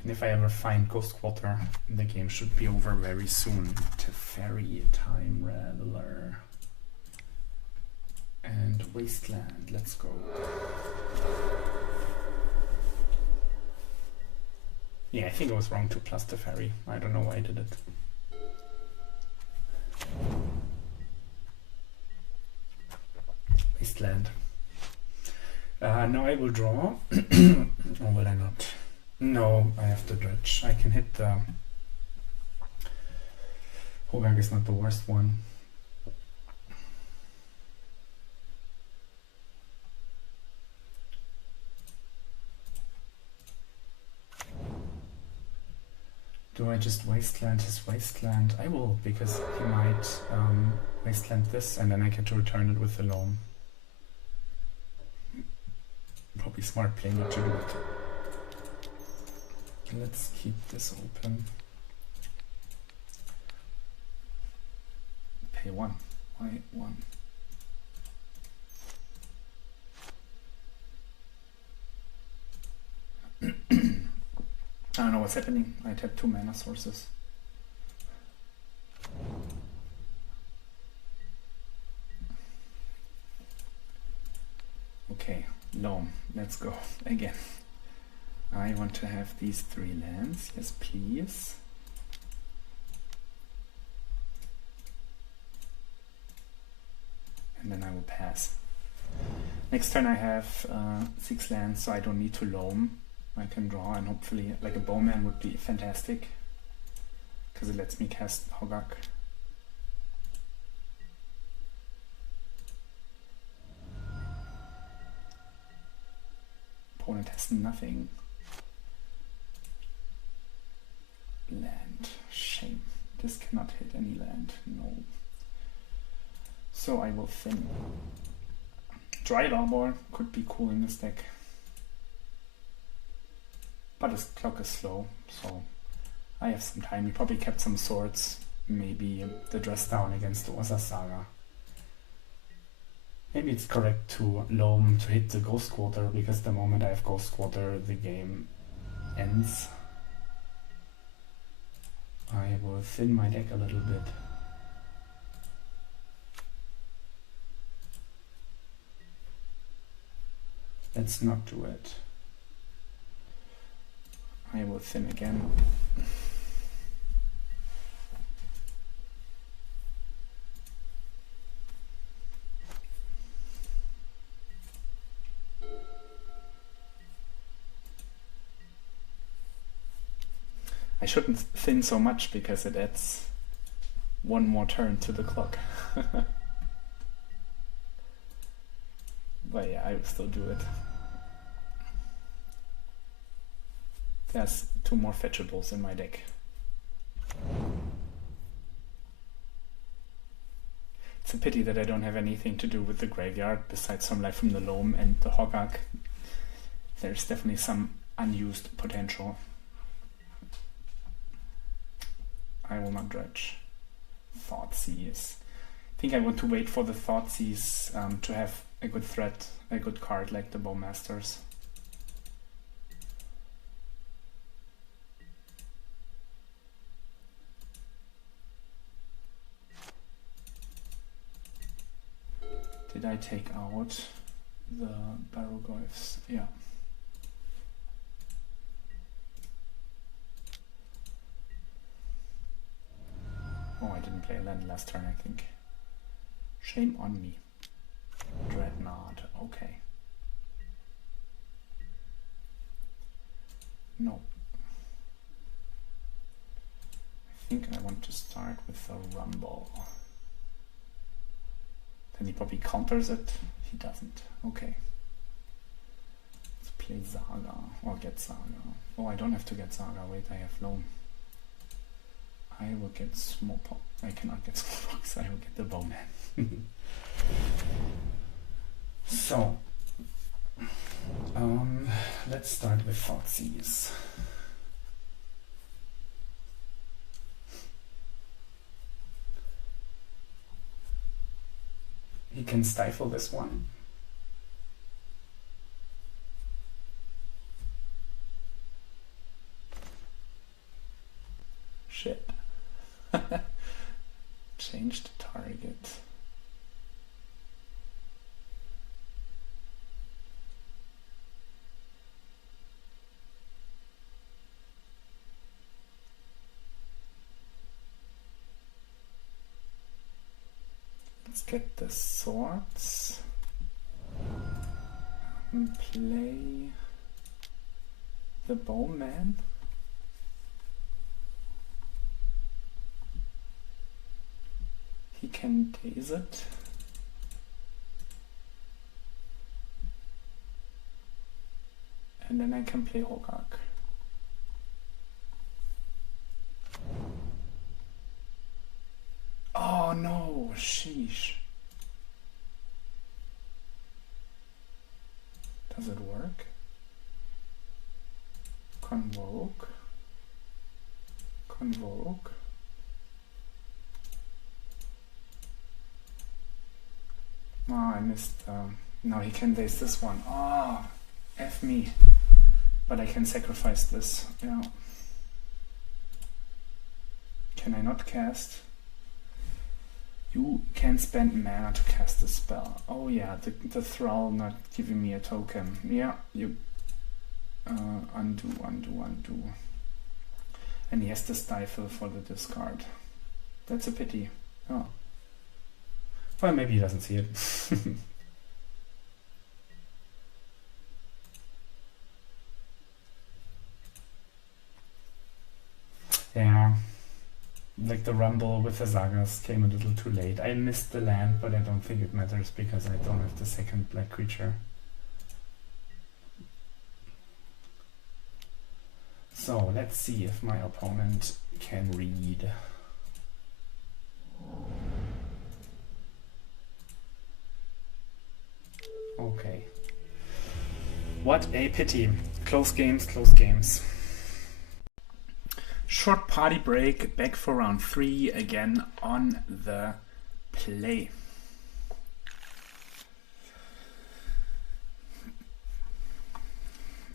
And if I ever find Ghost Quarter, the game should be over very soon. Teferi, Time Raveler. And Wasteland, let's go. Yeah, I think I was wrong to plus Teferi. I don't know why I did it. Wasteland. Now I will draw. Or will I not? No, I have to dredge. I can hit the... Hogak is not the worst one. Do I just wasteland his wasteland? I will, because he might wasteland this and then I get to return it with the loam. Probably smart play not to do it. Let's keep this open. Pay 1. Why 1? I don't know what's happening. I tapped 2 mana sources. Okay, Loam, let's go again. I want to have these 3 lands. Yes, please. And then I will pass. Next turn I have 6 lands, so I don't need to Loam. I can draw, and hopefully like a Bowman would be fantastic because it lets me cast Hogak. Opponent has nothing. Land. Shame. This cannot hit any land. No. So I will thin. Dryad Arbor could be cool in this deck. But his clock is slow, so I have some time. He probably kept some swords, maybe the dress down against the Urza Saga. Maybe it's correct to Loam to hit the Ghost Quarter, because the moment I have Ghost Quarter, the game ends. I will thin my deck a little bit. Let's not do it. I will thin again. I shouldn't thin so much because it adds 1 more turn to the clock. But yeah, I will still do it. There's 2 more fetchables in my deck. It's a pity that I don't have anything to do with the graveyard besides some life from the Loam and the Hogak. There's definitely some unused potential. I will not dredge. Thoughtseize. I think I want to wait for the Thoughtseize to have a good threat, a good card like the Bowmasters. Did I take out the Barrogoyfs? Yeah. Oh, I didn't play a land last turn, I think. Shame on me. Dreadnought, okay. No. I think I want to start with the Rumble. Then he probably counters it. He doesn't. Okay. Let's play Saga. Or get Saga. Oh, I don't have to get Saga. Wait, I have Loam. I will get Smallpox. I cannot get Smallpox, I will get the Bowman. So, let's start with Thoughtseize. He can stifle this one. Shit. Change the target. Let's get the swords and play the Bowman. He can daze it. And then I can play Hogak. Oh no, sheesh. Does it work? Convoke. Convoke. Oh, I missed. Now he can daze this one. Oh, F me. But I can sacrifice this. Yeah. Can I not cast? You can spend mana to cast a spell. Oh yeah, the Thrall not giving me a token. Yeah, you undo. And he has to stifle for the discard. That's a pity. Oh. Well, maybe he doesn't see it. Yeah. Like the rumble with the sagas came a little too late. I missed the land, but I don't think it matters because I don't have the second black creature. So let's see if my opponent can read. Okay. What a pity. Close games, close games. Short party break, back for round 3, again on the play.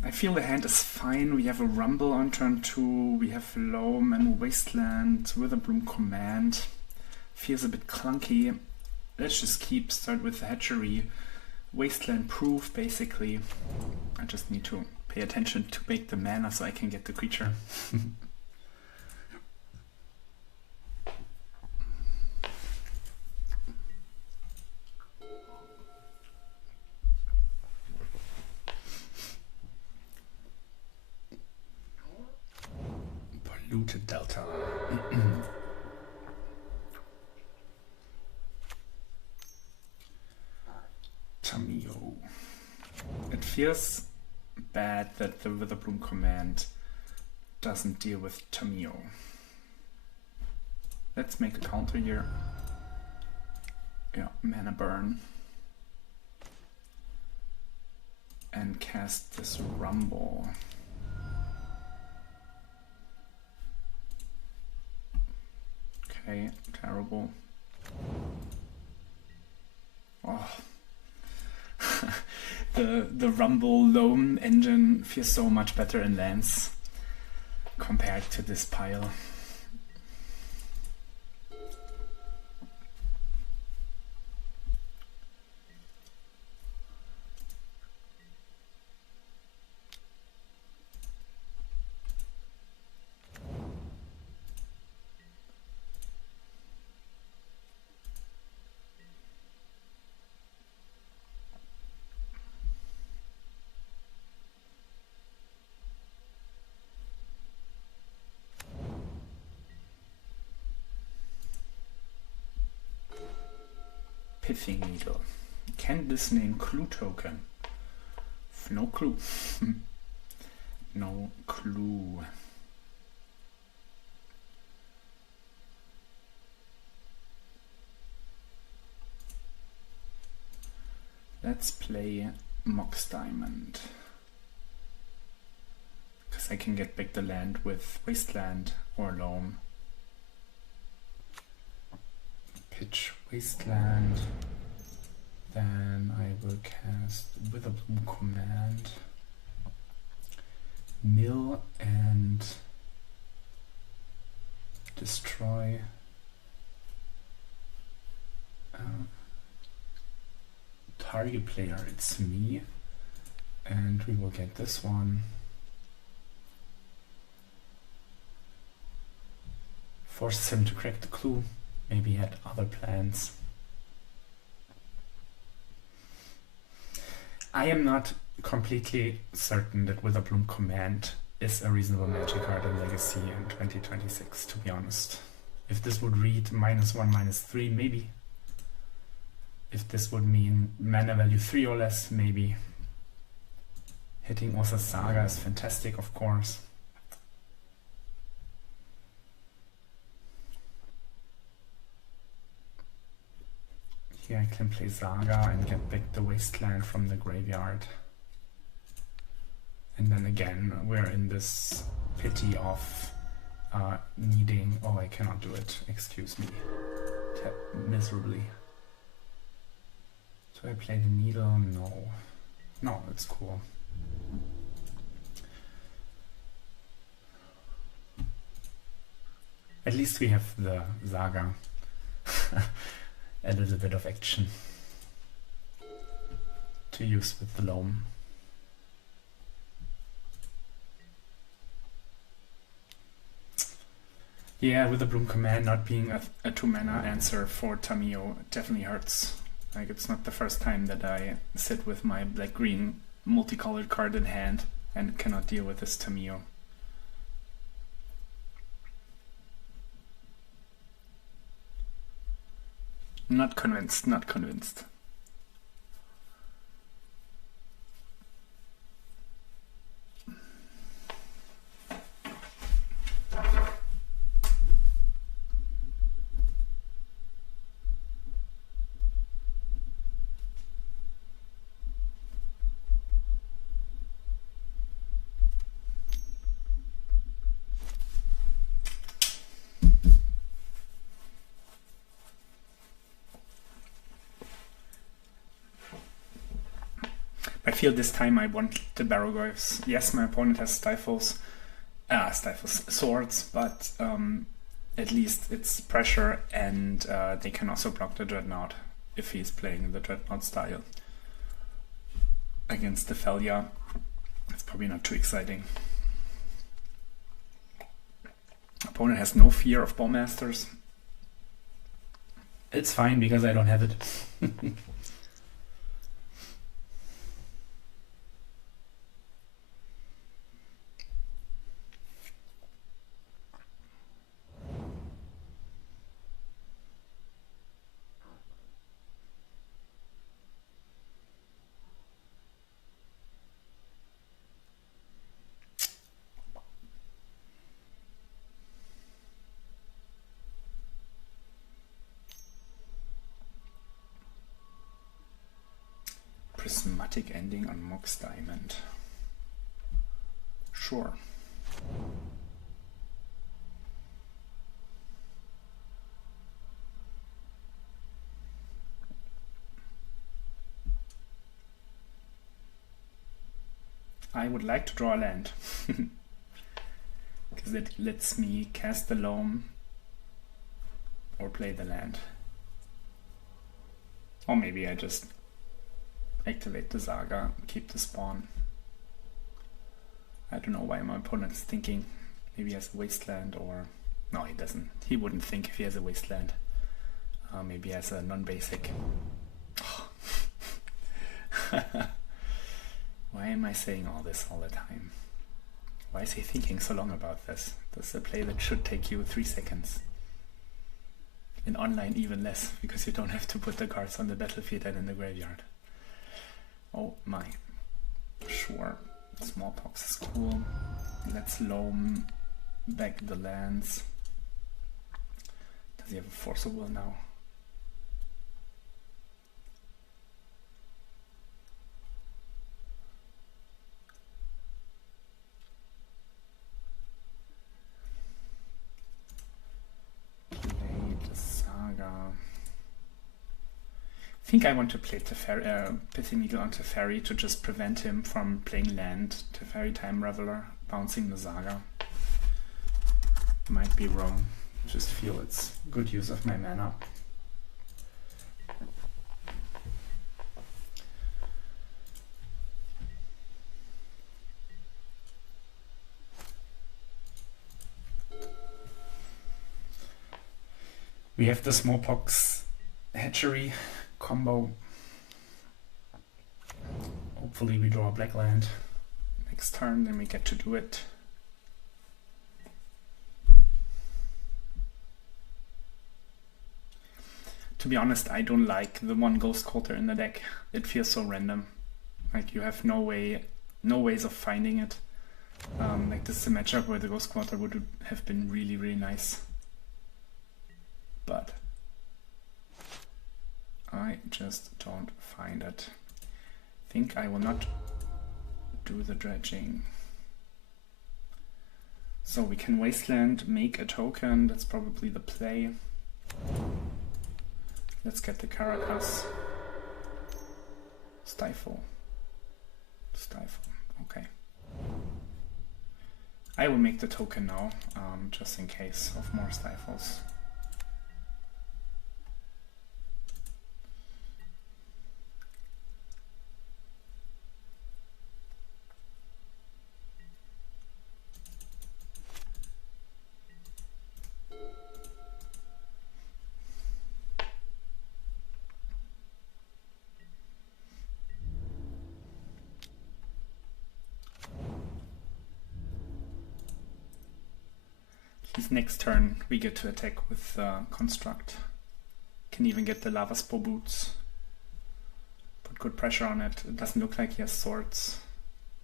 I feel the hand is fine. We have a Rumble on turn 2, we have Loam and Wasteland with a Bloom command. Feels a bit clunky. Let's just start with the hatchery. Wasteland proof, basically. I just need to pay attention to make the mana so I can get the creature. Polluted Delta. Tamio. It feels bad that the Witherbloom command doesn't deal with Tamio. Let's make a counter here. Yeah, mana burn. And cast this Rumble. Okay, terrible. Oh. the Rumble Loam engine feels so much better in lands compared to this pile. Pithing Needle. Can this name clue token? No clue. No clue. Let's play Mox Diamond. Because I can get back the land with Wasteland or Loam. Pitch Wasteland. Then I will cast with a Bloom Command. Mill and destroy. Target player, it's me. And we will get this one. Forces him to crack the clue. Maybe he had other plans. I am not completely certain that With a Bloom Command is a reasonable magic card in Legacy in 2026, to be honest. If this would read -1, -3, maybe. If this would mean mana value 3 or less, maybe. Hitting also Saga is fantastic, of course. Here I can play Saga and get back the Wasteland from the graveyard. And then again, we're in this pity of needing... Oh, I cannot do it. Excuse me. Tap miserably. Do I play the needle? No. No, it's cool. At least we have the Saga. A little bit of action to use with the Loam. Yeah, with the Bloom Command not being a 2-mana answer for Tamiyo definitely hurts. Like, it's not the first time that I sit with my black-green multicolored card in hand and cannot deal with this Tamiyo. Not convinced, not convinced. I feel this time I want the Barrow-Goyfs. Yes, my opponent has Stifles, Swords, but at least it's pressure, and they can also block the Dreadnought if he's playing the Dreadnought style. Against the Thalia, it's probably not too exciting. Opponent has no fear of Bowmasters. It's fine because I don't have it. Prismatic ending on Mox Diamond. Sure. I would like to draw a land. Because it lets me cast the Loam or play the land. Or maybe I just activate the Saga, keep the spawn. I don't know why my opponent is thinking maybe he has a Wasteland, or... No, he doesn't. He wouldn't think if he has a Wasteland. Maybe he has a non-basic. Oh. Why am I saying all this all the time? Why is he thinking so long about this? This is a play that should take you 3 seconds. In online even less, because you don't have to put the cards on the battlefield and in the graveyard. Oh my. Sure. Smallpox is cool. Let's Loam back the lands. Does he have a Force of Will now? I think I want to play Pithing Needle on Teferi to just prevent him from playing land. Teferi Time Reveler, bouncing the Saga. Might be wrong. Just feel it's good use of my mana. We have the Smallpox hatchery combo. Hopefully we draw a black land next turn, then we get to do it. To be honest, I don't like the one Ghost Quarter in the deck. It feels so random. Like you have no ways of finding it. Like this is a matchup where the Ghost Quarter would have been really, really nice. But I just don't find it. I think I will not do the dredging. So we can Wasteland, make a token, that's probably the play. Let's get the Caracas. Stifle. Stifle, okay. I will make the token now, just in case of more stifles. His next turn we get to attack with Construct. Can even get the Lava Spore Boots. Put good pressure on it. It doesn't look like he has swords.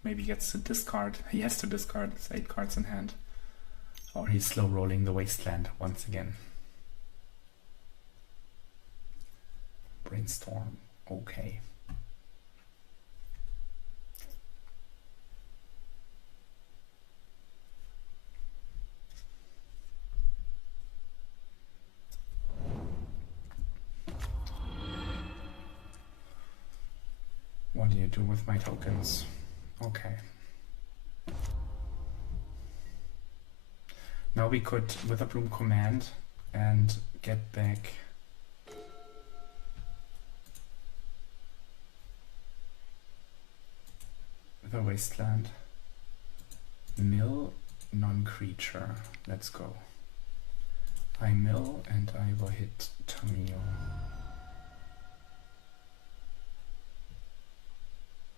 Maybe he gets to discard. He has to discard. It's 8 cards in hand. Or he's slow rolling the Wasteland once again. Brainstorm. Okay. What do you do with my tokens? Okay. Now we could Witherbloom command and get back the Wasteland. Mill, non-creature. Let's go. I mill and I will hit Tamio.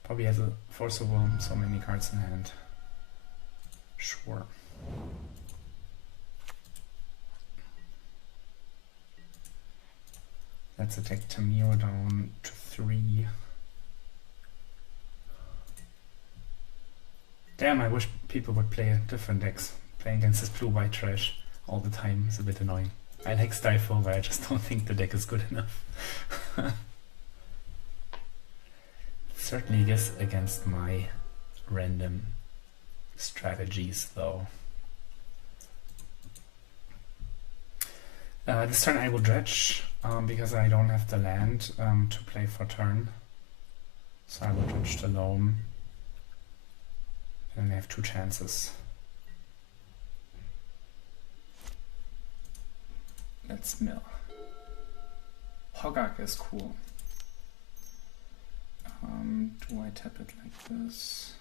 Probably has a Force of Will, so many cards in hand. Sure. Let's attack Tamio down to 3. Damn, I wish people would play different decks. Playing against this blue-white trash all the time is a bit annoying. I like Stifle, but I just don't think the deck is good enough. Certainly guess against my random strategies though. This turn I will dredge because I don't have the land to play for turn. So I will dredge the Loam. And I have 2 chances. Let's mill. Hoggak is cool. Do I tap it like this?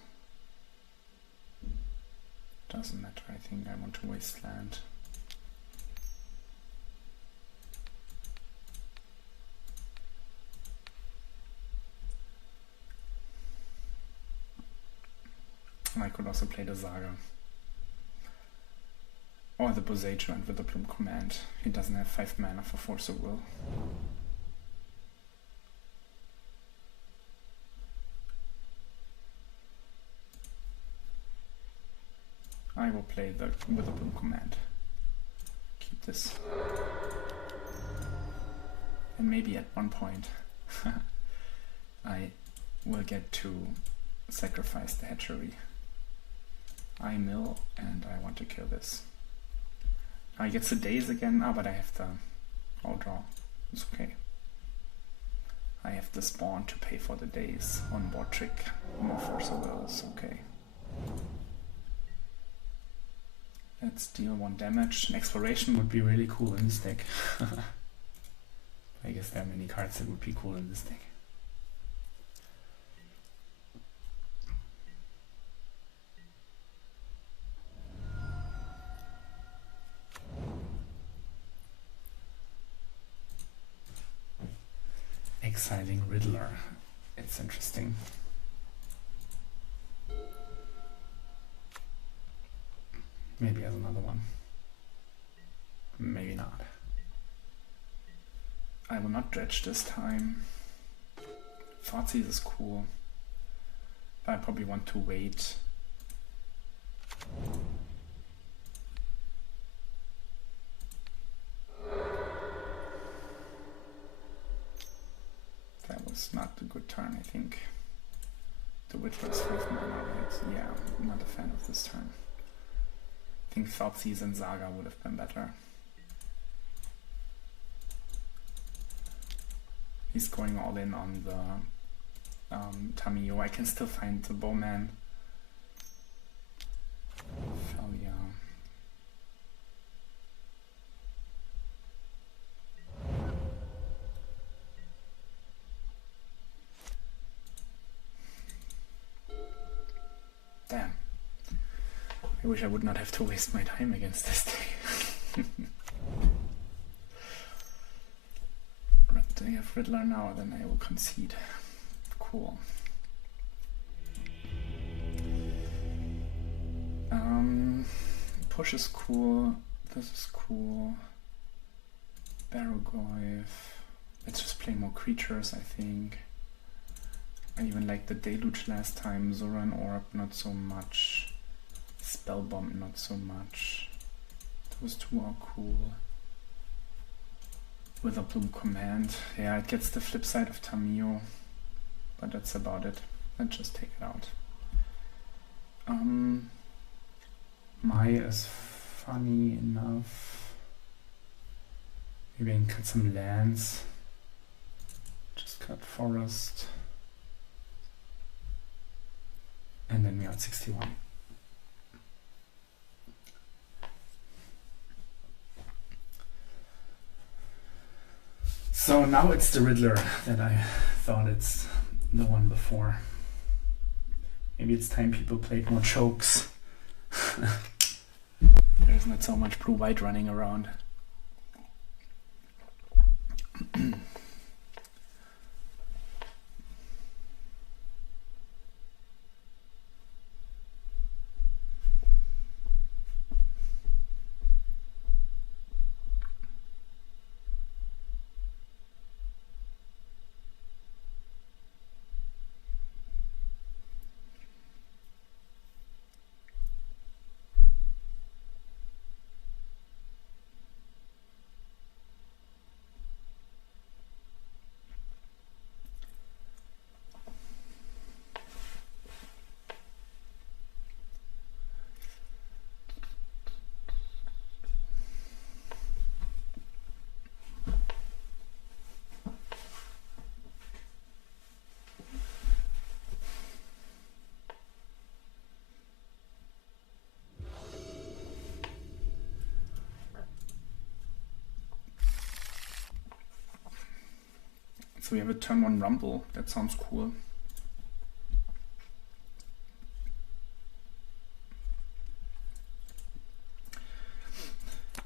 Doesn't matter, I think I want to Wasteland. I could also play the Saga. Or the Boseiju and Witherbloom command. He doesn't have 5 mana for Force of Will. I will play the Witherbloom command. Keep this. And maybe at one point I will get to sacrifice the hatchery. I mill and I want to kill this. Now he gets the days again. Ah, but I have the... I'll draw. It's okay. I have the spawn to pay for the days. One board trick, no Force of Wills, okay. Let's deal 1 damage. An Exploration would be really cool in this deck. I guess there are many cards that would be cool in this deck. Exiling Riddler. It's interesting. Maybe as another one. Maybe not. I will not dredge this time. Thoughtseize is cool. But I probably want to wait. That was not a good turn, I think. The Riddler's 5 mana, right? Yeah, I'm not a fan of this turn. I think Thoughtseize and Saga would have been better. He's going all in on the Tamiyo. I can still find the Bowman. Failure. Damn. I wish I would not have to waste my time against this deck. Do I have Riddler now? Then I will concede. Cool. Push is cool. This is cool. Barrogoyf. Let's just play more creatures, I think. I even liked the Deluge last time. Zoran Orb, not so much. Spellbomb, not so much. Those two are cool. Witherbloom Command. Yeah, it gets the flip side of Tamiyo. But that's about it. Let's just take it out. Mai is funny enough. Maybe I can cut some lands. Just cut Forest. And then we are at 61. So now it's the Riddler that I thought it's the one before. Maybe it's time people played more chokes. There's not so much blue-white running around. So we have a turn 1 Rumble. That sounds cool.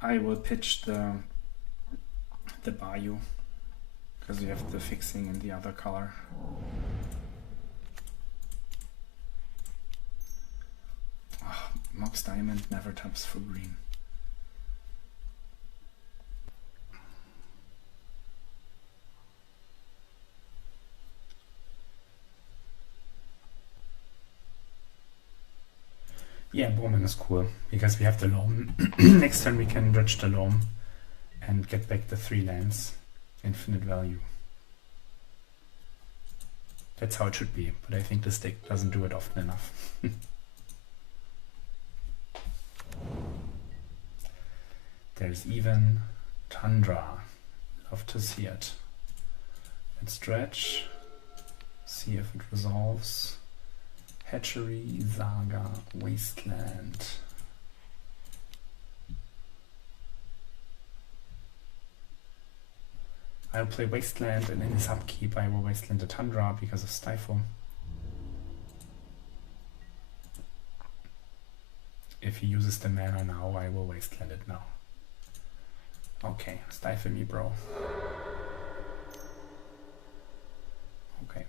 I will pitch the Bayou because we have the fixing in the other color. Oh, Mox Diamond never taps for green. Yeah, Bowman is cool, because we have the Loam. Next turn we can dredge the Loam and get back the 3 lands. Infinite value. That's how it should be, but I think this deck doesn't do it often enough. There's even Tundra. Love to see it. Let's dredge. See if it resolves. Hatchery, Saga, Wasteland. I'll play Wasteland, and in his upkeep I will Wasteland the Tundra because of Stifle. If he uses the mana now, I will Wasteland it now. Okay, Stifle me, bro. Okay.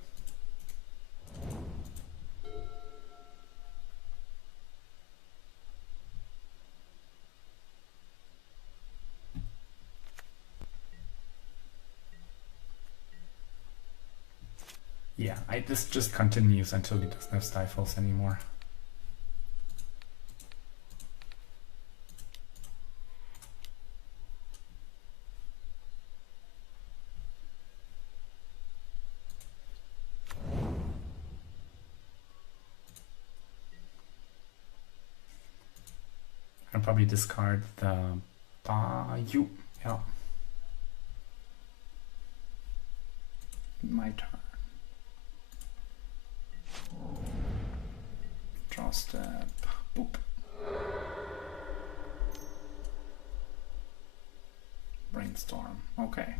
Yeah, this just continues until he doesn't have Stifles anymore. I'll probably discard the Bayou. Yeah. My turn. Draw step. Boop. Brainstorm. Okay.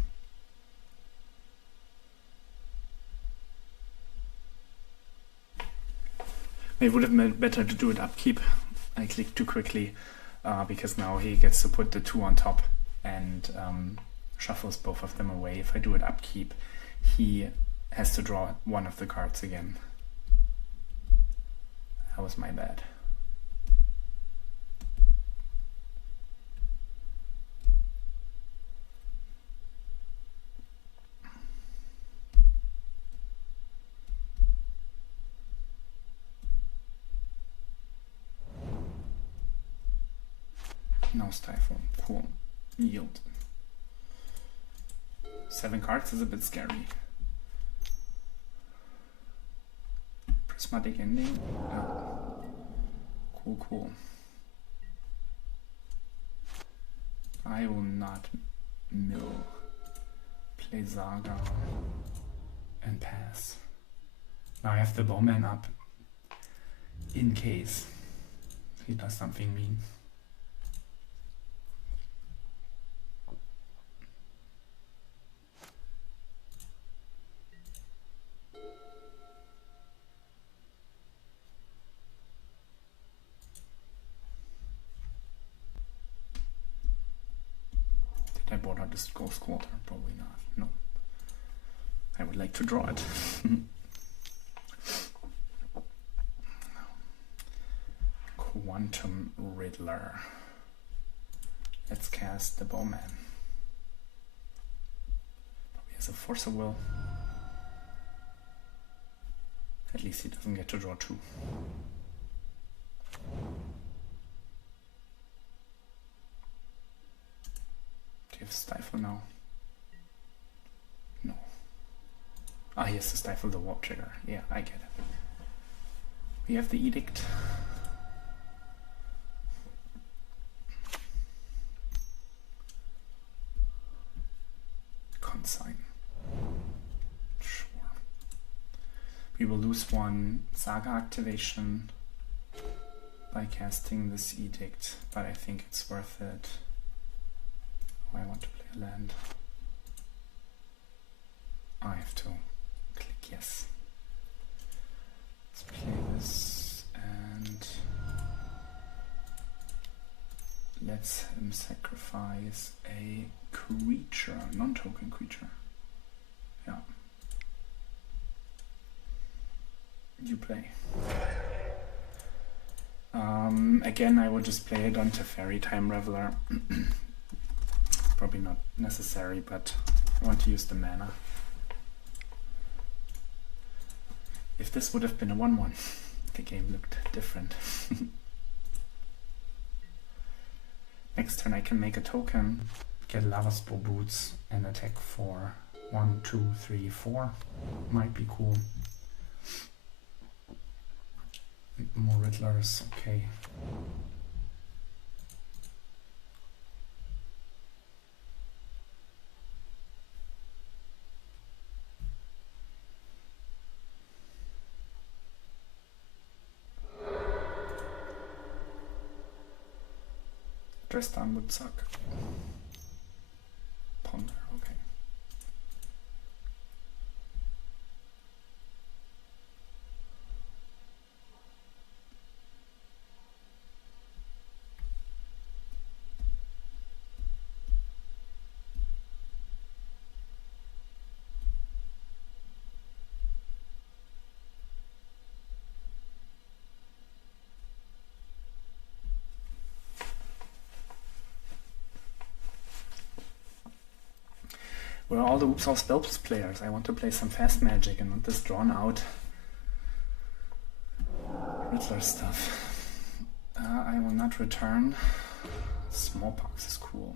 Maybe it would have been better to do it upkeep. I clicked too quickly because now he gets to put the 2 on top and shuffles both of them away. If I do it upkeep, he has to draw one of the cards again. That was my bad. No Stifle. Cool. Yield. 7 cards is a bit scary. Prismatic Ending. Oh. Cool, cool. I will not mill. Play Saga and pass. Now I have the Bowman up in case he does something mean. I bought out this Ghost Quarter, probably not. No. I would like to draw it. Quantum Riddler. Let's cast the Bowman. Probably has a Force of Will. At least he doesn't get to draw 2. Do you have Stifle now? No. Ah, he has to Stifle the Warp Trigger. Yeah, I get it. We have the Edict. Consign. Sure. We will lose 1 Saga activation by casting this Edict, but I think it's worth it. I want to play a land. I have to click yes. Let's play this and let's him sacrifice a creature, non-token creature. Yeah. You play. Again, I will just play it on Teferi, Time Reveler. Probably not necessary, but I want to use the mana. If this would have been a 1-1, the game looked different. Next turn I can make a token, get Lava Spore Boots, and attack for 1, 2, 3, 4. Might be cool. More Riddlers, okay. Dress down would suck. Ponder, okay. Where are all the Oops All Spells players? I want to play some fast magic and not this drawn out Riddler stuff. I will not return. Smallpox is cool.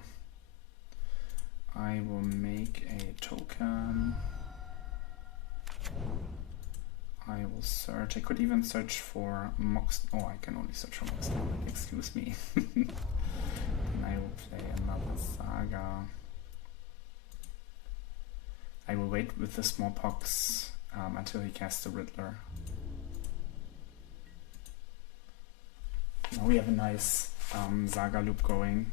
I will make a token. I will search. I could even search for Mox. Oh, I can only search for Mox. Excuse me. And I will play another Saga. I will wait with the Smallpox until he casts the Riddler. Now we have a nice Saga loop going.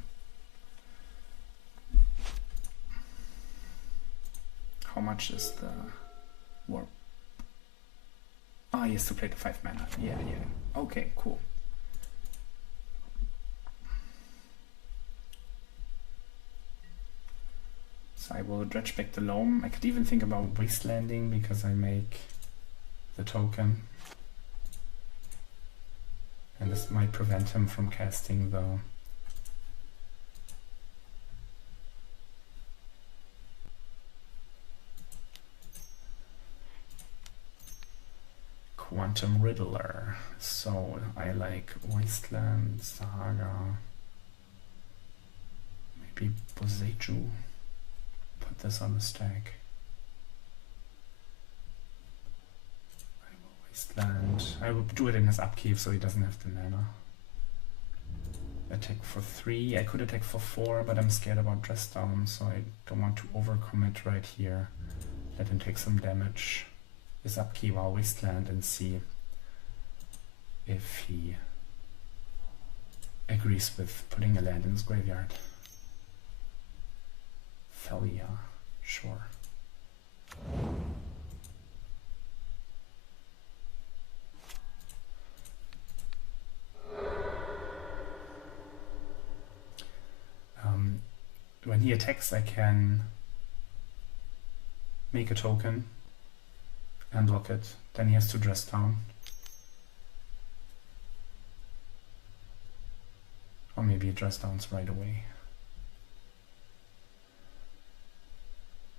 How much is the warp? Ah, he has to play the 5 mana. Yeah. Okay, cool. So I will dredge back the Loam. I could even think about wastelanding because I make the token. And this might prevent him from casting the Quantum Riddler. So I like Wasteland, Saga, maybe Boseiju. Put this on the stack. I will Wasteland. I will do it in his upkeep so he doesn't have the mana. Attack for 3. I could attack for 4, but I'm scared about dress down, so I don't want to overcommit right here. Let him take some damage. His upkeep while Wasteland and see if he agrees with putting a land in his graveyard. Thalia, sure. When he attacks, I can make a token and block it. Then he has to dress down. Or maybe he dress downs right away.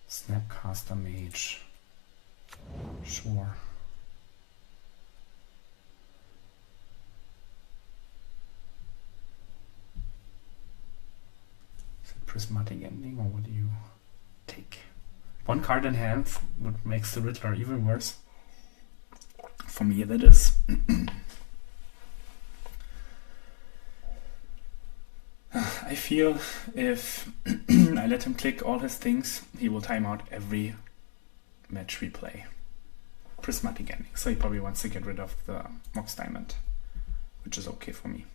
Snapcaster Mage. Sure. Is it Prismatic Ending or what do you take? One card in hand, what makes the Riddler even worse. For me that is. I feel if I let him click all his things, he will time out every match we play. Prismatic Ending. So he probably wants to get rid of the Mox Diamond, which is okay for me.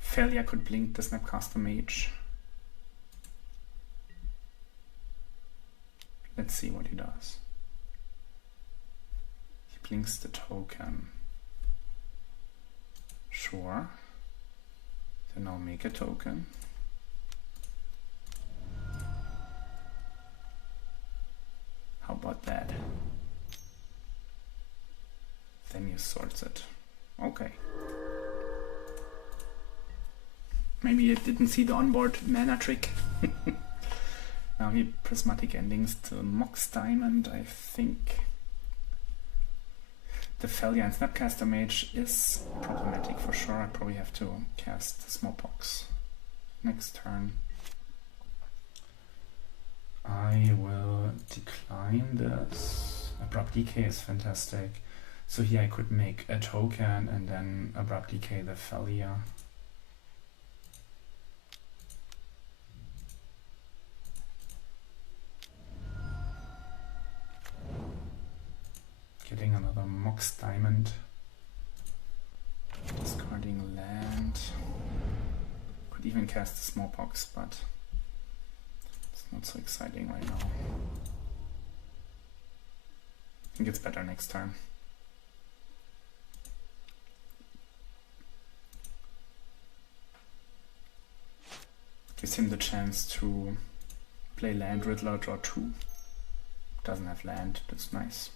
Failure could blink the Snapcaster Mage. Let's see what he does. He blinks the token. Sure. Then I'll make a token. How about that? Then he sorts it. Okay. Maybe I didn't see the onboard mana trick. Now he Prismatic Endings to Mox Diamond. I think the Failure and Snapcaster Mage is problematic for sure. I probably have to cast Smallpox next turn. I will decline this. Abrupt Decay is fantastic. So here I could make a token and then Abrupt Decay the Failure. Mox Diamond. Discarding land. Could even cast the Smallpox, but it's not so exciting right now. I think it's better next turn. Gives him the chance to play land, Riddler, draw 2. Doesn't have land, that's nice.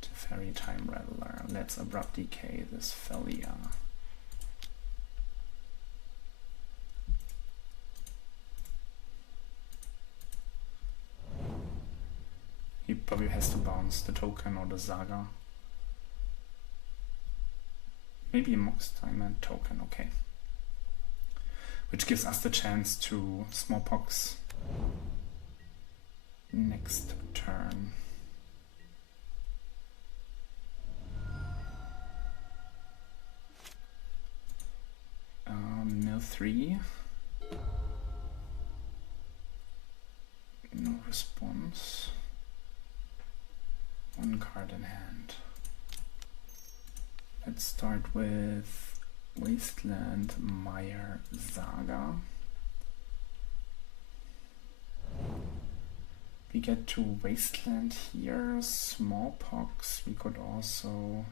Teferi Time Rattler. Let's Abrupt Decay this Felia. He probably has to bounce the token or the Saga. Maybe a Mox Diamond token, okay. Which gives us the chance to Smallpox next turn. Mill 3. No response. 1 card in hand. Let's start with Wasteland, Mire, Saga. We get to Wasteland here, Smallpox. We could also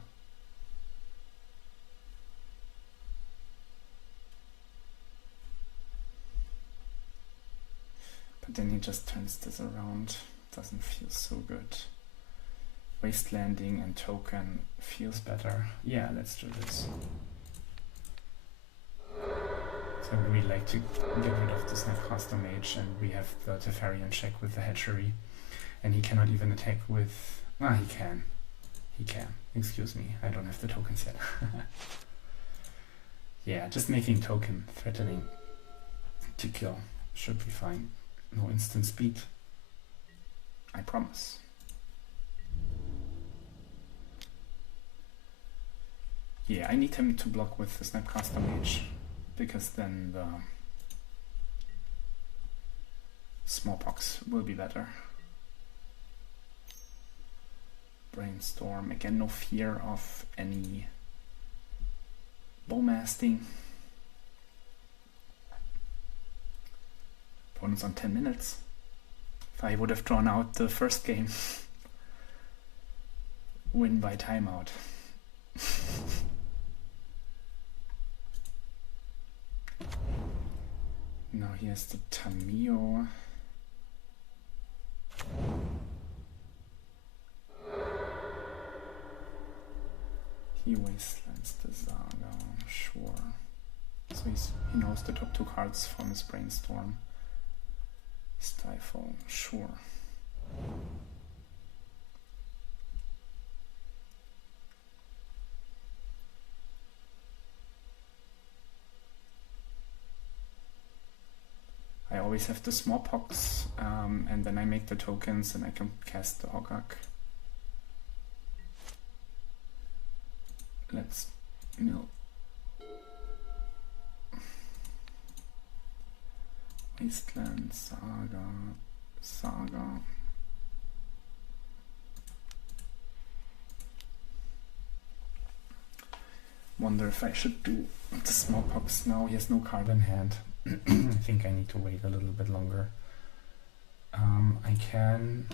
but then he just turns this around. Doesn't feel so good. Wastelanding and token feels better. Yeah, let's do this. So I really like to get rid of the Snapcaster Mage, and we have the Teferi check with the Hatchery. And he cannot even attack with... Ah, he can. He can. Excuse me, I don't have the tokens yet. Yeah, just making token threatening to kill should be fine. No instant speed. I promise. Yeah, I need him to block with the Snapcaster Mage, because then the Smallpox will be better. Brainstorm. Again, no fear of any bowmasting. Opponent's on 10 minutes. If I would have drawn out the first game, win by timeout. Now here's the Tamiyo. He wastelands the Saga, sure. So he knows the top 2 cards from his Brainstorm. Stifle, sure. I always have the Smallpox, and then I make the tokens and I can cast the Ogak. Let's mill. Wasteland, Saga. Wonder if I should do the Smallpox now. He has no card in hand. I think I need to wait a little bit longer. I can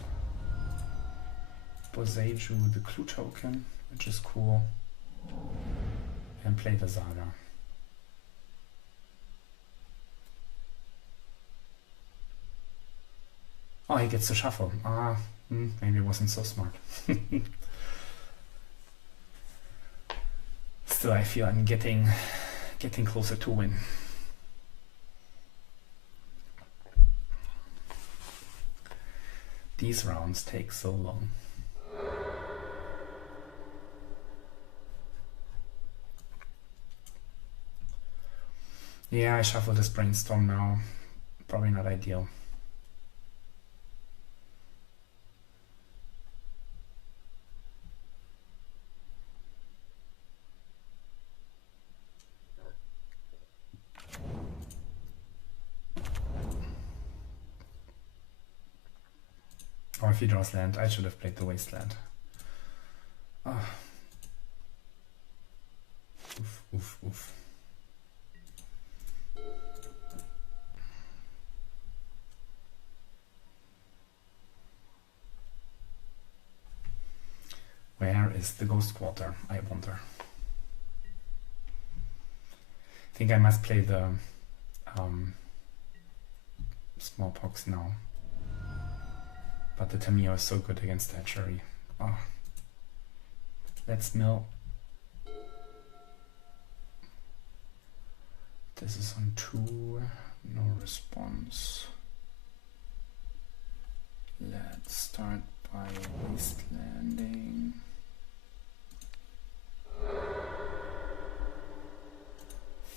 Boseiju the Clue token, which is cool, and play the Saga. Oh, he gets to shuffle. Maybe it wasn't so smart. Still, I feel I'm getting closer to win. These rounds take so long. Yeah, I shuffled this Brainstorm now. Probably not ideal. Oh, Or if he draws land, I should have played the Wasteland. Oh. Oof, oof, oof. Where is the Ghost Quarter, I wonder? I think I must play the Smallpox now. But the Tamiyo is so good against Hatchery. Oh. Let's mill. This is on 2, no response. Let's start by wastelanding.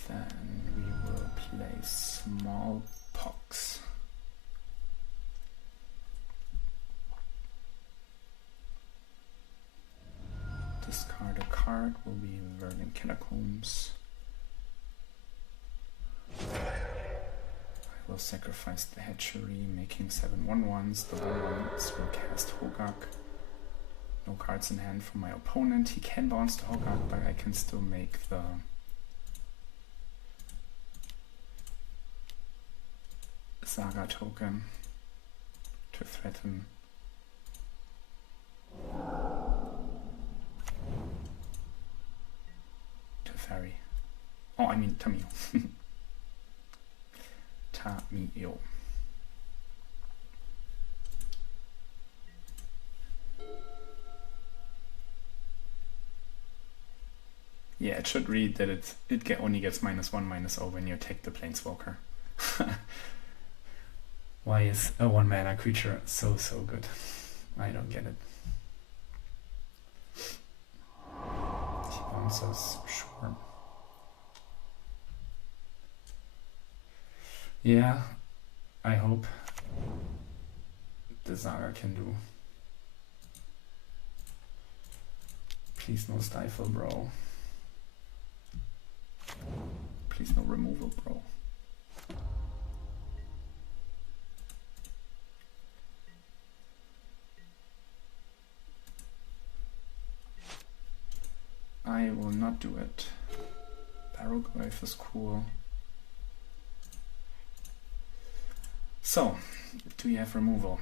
Then we will play Smallpox. Discard a card, will be Verdant Catacombs. I will sacrifice the Hatchery, making 7 1/1s. The 1/1s will cast Hogak. No cards in hand from my opponent. He can bounce the Hogak, but I can still make the Saga token to threaten. To ferry. Oh, I mean Tamiyo. Tamiyo. Yeah, it should read that it only gets -1/-0 when you attack the Planeswalker. Why is a 1-mana creature so good? I don't get it. He bounces, sure. Yeah, I hope the Saga can do. Please no stifle, bro. Please no removal, bro. I will not do it. Barrowgrave is cool. So, do you have removal?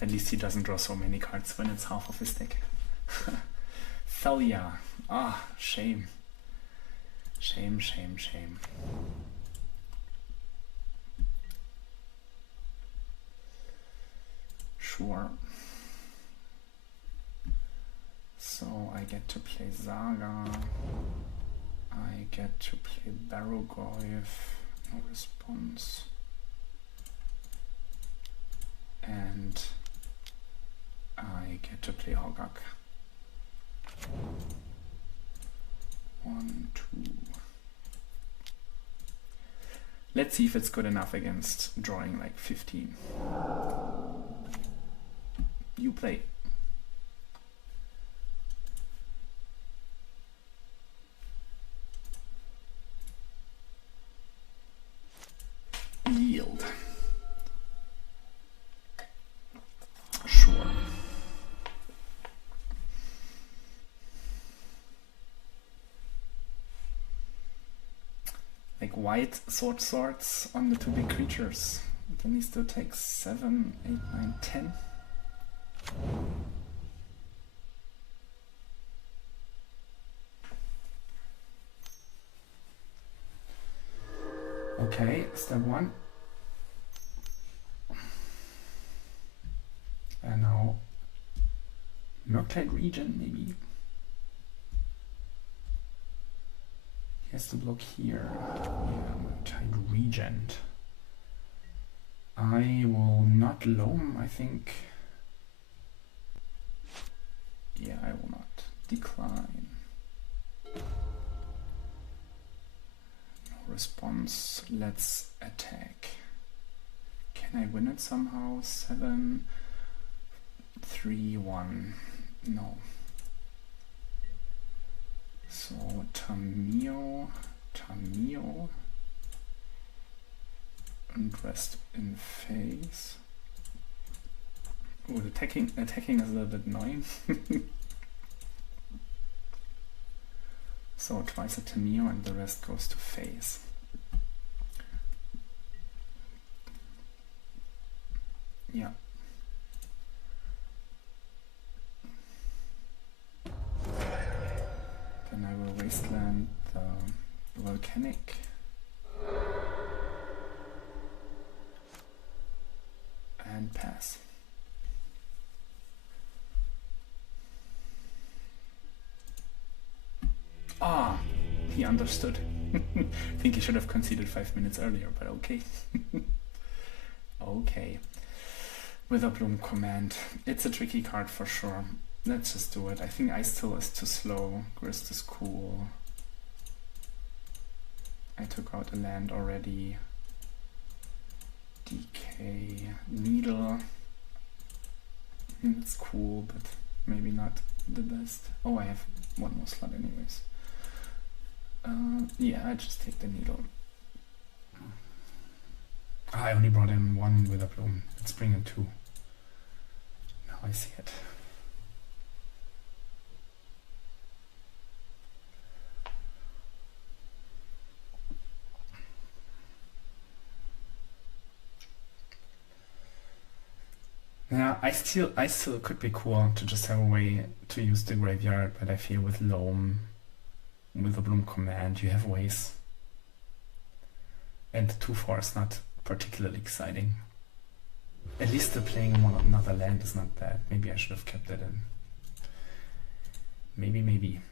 At least he doesn't draw so many cards when it's half of his deck. Thalia. Ah, shame. Shame, shame, shame. Sure. So I get to play Saga. I get to play Barrowgrave. No response. And I get to play Hogak. 1, 2. Let's see if it's good enough against drawing like 15. You play. Yield. Sure. Like white swords on the 2 big creatures. Then he still takes 7, 8, 9, 10. Okay, step 1. And now Murktide Regent, maybe. He has to block here. Yeah, Murktide Regent. I will not loam, I think. Yeah, I will not. Decline. No response. Let's attack. Can I win it somehow? 7, 3, 1. No. So Tamiyo, and rest in phase. Oh, the attacking is a little bit annoying. So twice a Tamio and the rest goes to face. Yeah. Then I will wasteland the volcanic. And pass. Ah, he understood. I think he should have conceded 5 minutes earlier, but okay. Okay. Witherbloom Command. It's a tricky card for sure. Let's just do it. I think Ice Still is too slow. Grist is cool. I took out a land already. DK. Needle. It's cool, but maybe not the best. Oh, I have one more slot anyways. Yeah, I just take the needle. I only brought in one Witherbloom. Let's bring in two. Now I see it. Yeah, I still could be cool to just have a way to use the graveyard, but I feel with Loam, with the Bloom Command, you have ways. And 2/4 is not particularly exciting. At least the playing another land is not bad. Maybe I should have kept that in. Maybe.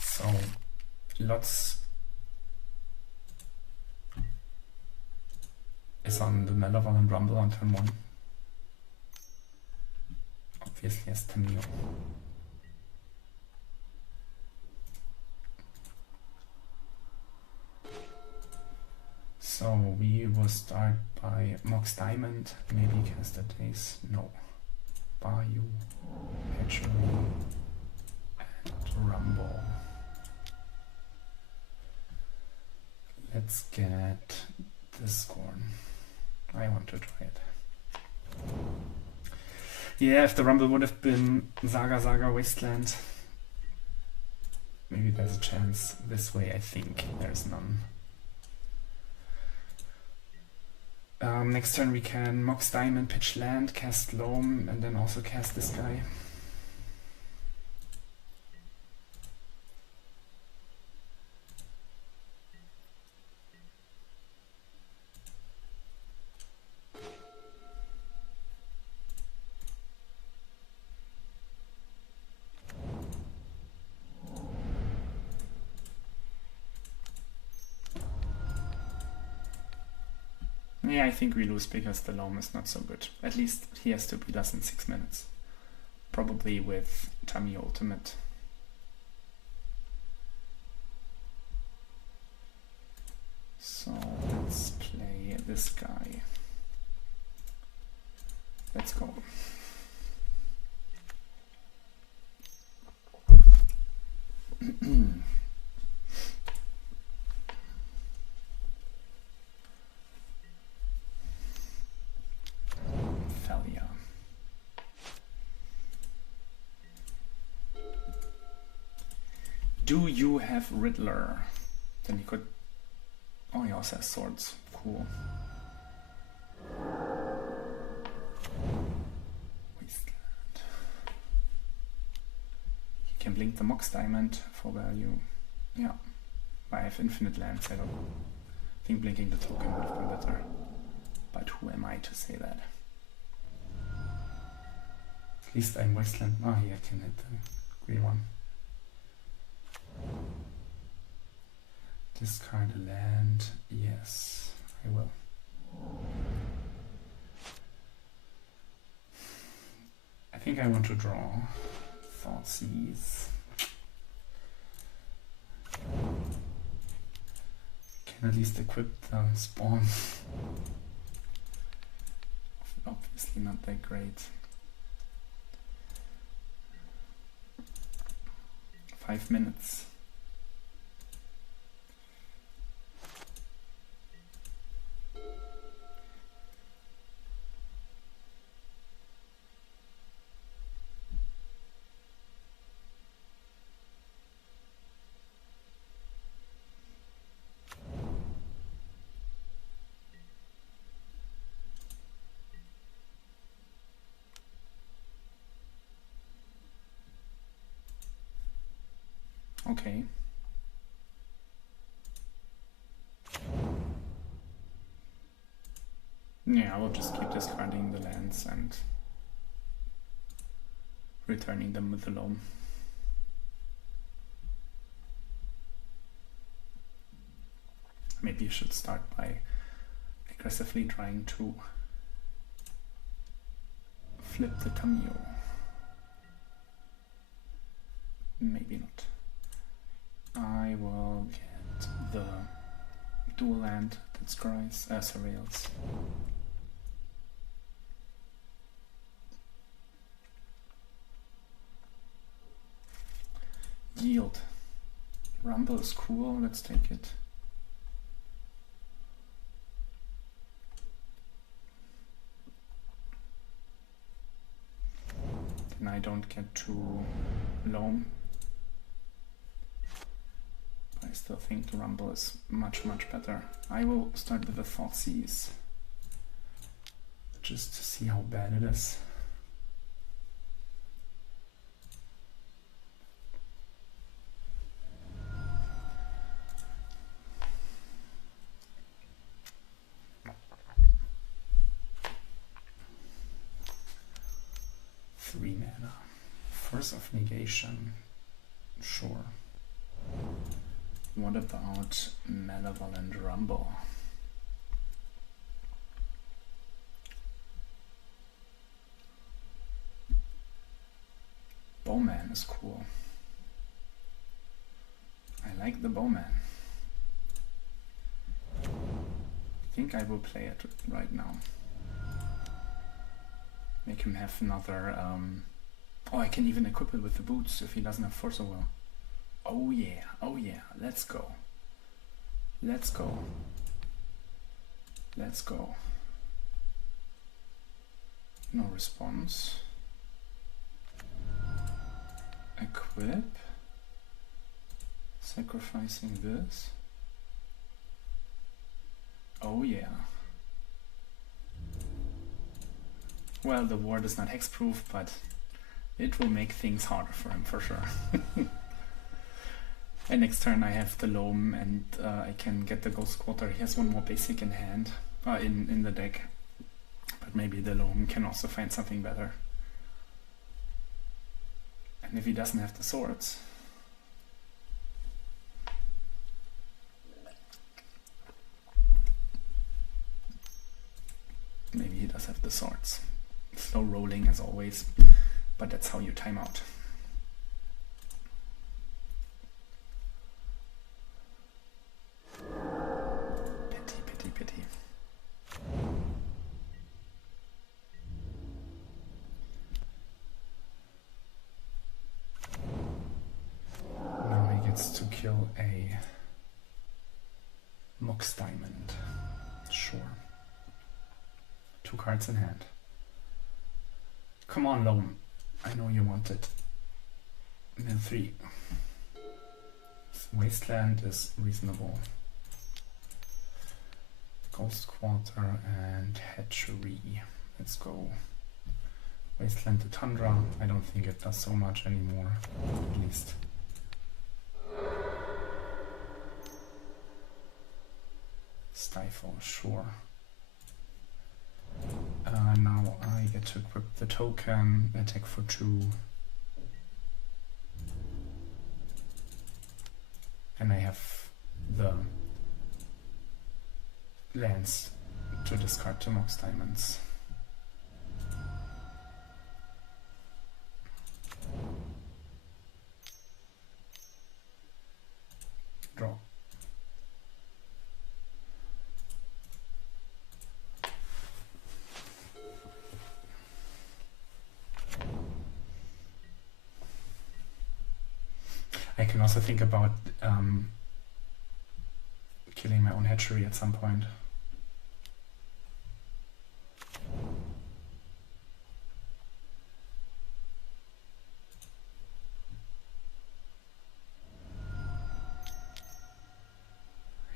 So, lots is on the Malevolent Rumble on turn 1. Obviously as Tamio. So we will start by Mox Diamond, maybe cast a Daze, no. Bayou, Hatchery, and Rumble. Let's get the Scorn. I want to try it. Yeah, if the Rumble would have been Saga Wasteland, maybe there's a chance. This way I think there's none. Next turn we can Mox Diamond, pitch land, cast Loam, and then also cast this guy. Yeah, I think we lose because the Loam is not so good. At least he has to beat us in 6 minutes. Probably with Tamio Ultimate. So let's play this guy. Let's go. Do you have Riddler? Then he could... Oh, he also has swords. Cool. Wasteland. He can blink the Mox Diamond for value. Yeah. I have infinite lands. I think blinking the token would have been better. But who am I to say that? At least I'm Wasteland. Oh, yeah, I can hit the green one. Discard a land. Yes, I will. I think I want to draw Thoughtseize. Can at least equip the spawn. Obviously not that great. 5 minutes. Okay. Yeah, I will just keep discarding the lands and returning them with the loam. Maybe you should start by aggressively trying to flip the Cameo. Maybe not. I will get the dual land that surveils. Yield. Rumble is cool, let's take it. Then I don't get to loam. I still think the Rumble is much better. I will start with the Thoughtseize, just to see how bad it is. Three mana. Force of Negation. Sure. What about Malevolent Rumble? Bowman is cool. I like the Bowman. I think I will play it right now. Make him have another... oh, I can even equip it with the boots if he doesn't have Force of Will. Oh yeah, let's go. Let's go. Let's go. No response. Equip. Sacrificing this. Oh yeah. Well, the ward is not hexproof, but it will make things harder for him for sure. And next turn I have the Loam and I can get the Ghost Quarter. He has one more basic in hand, in the deck. But maybe the Loam can also find something better. And if he doesn't have the swords... maybe he does have the swords. Slow rolling as always, but that's how you time out. Pity. Now he gets to kill a Mox Diamond. Sure. 2 cards in hand. Come on, Loam. I know you want it. Mill 3. Wasteland is reasonable. Ghost Quarter and Hatchery. Let's go. Wasteland to Tundra. I don't think it does so much anymore, at least. Stifle, sure. Now I get to equip the token, attack for 2. And I have the lands to discard 2 Mox Diamonds. Draw. I can also think about killing my own hatchery at some point.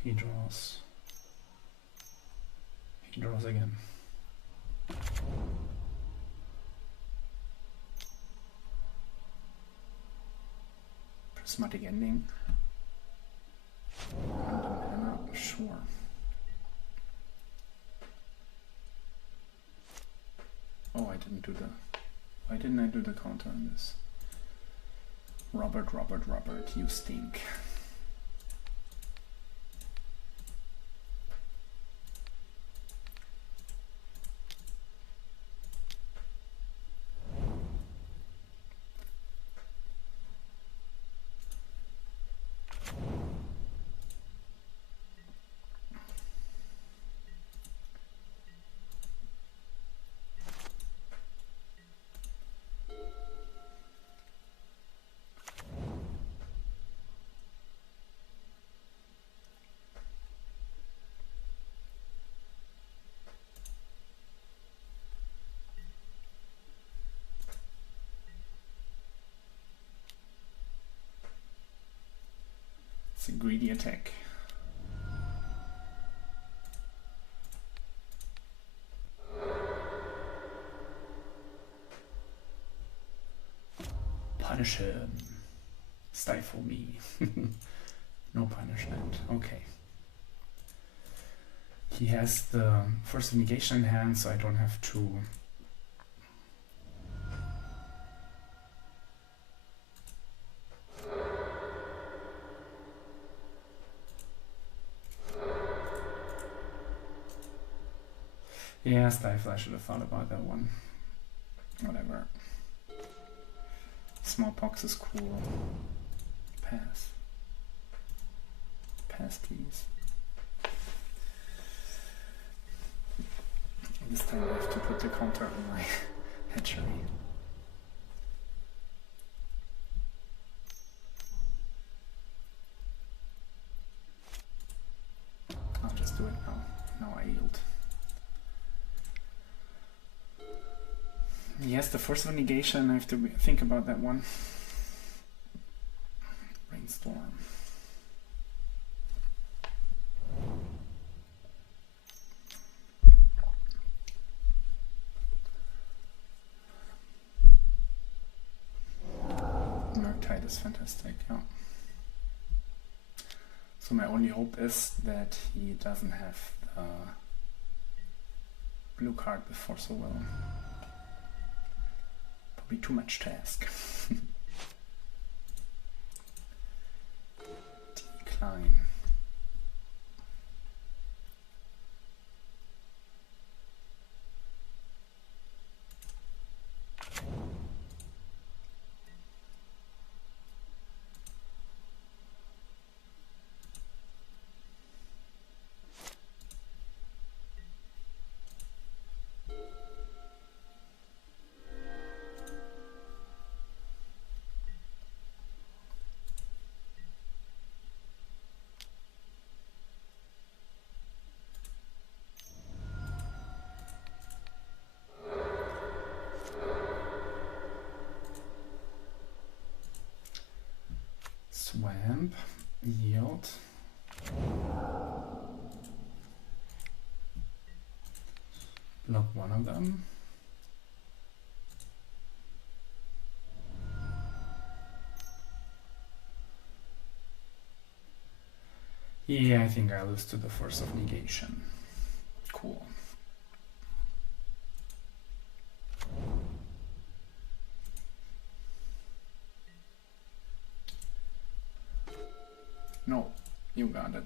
He draws. He draws again. Prismatic Ending. Random mana, sure. Oh, I didn't do the... Why didn't I do the counter on this? Robert, you stink. It's a greedy attack. Punish him. Stifle me. No punishment. Okay. He has the Force of Negation in hand, so I don't have to... Yeah, Stifle, I should have thought about that one. Whatever. Smallpox is cool. Pass. Pass, please. This time I have to put the counter on my hatchery. I'll just do it now. Now I yield. Yes, the Force of Negation, I have to think about that one. Brainstorm. Murktide is fantastic, yeah. So my only hope is that he doesn't have the blue card before so well. Probably too much to ask. Decline. Swamp, yield. Block one of them. Yeah, I think I lose to the Force of Negation. Cool. No, you got it.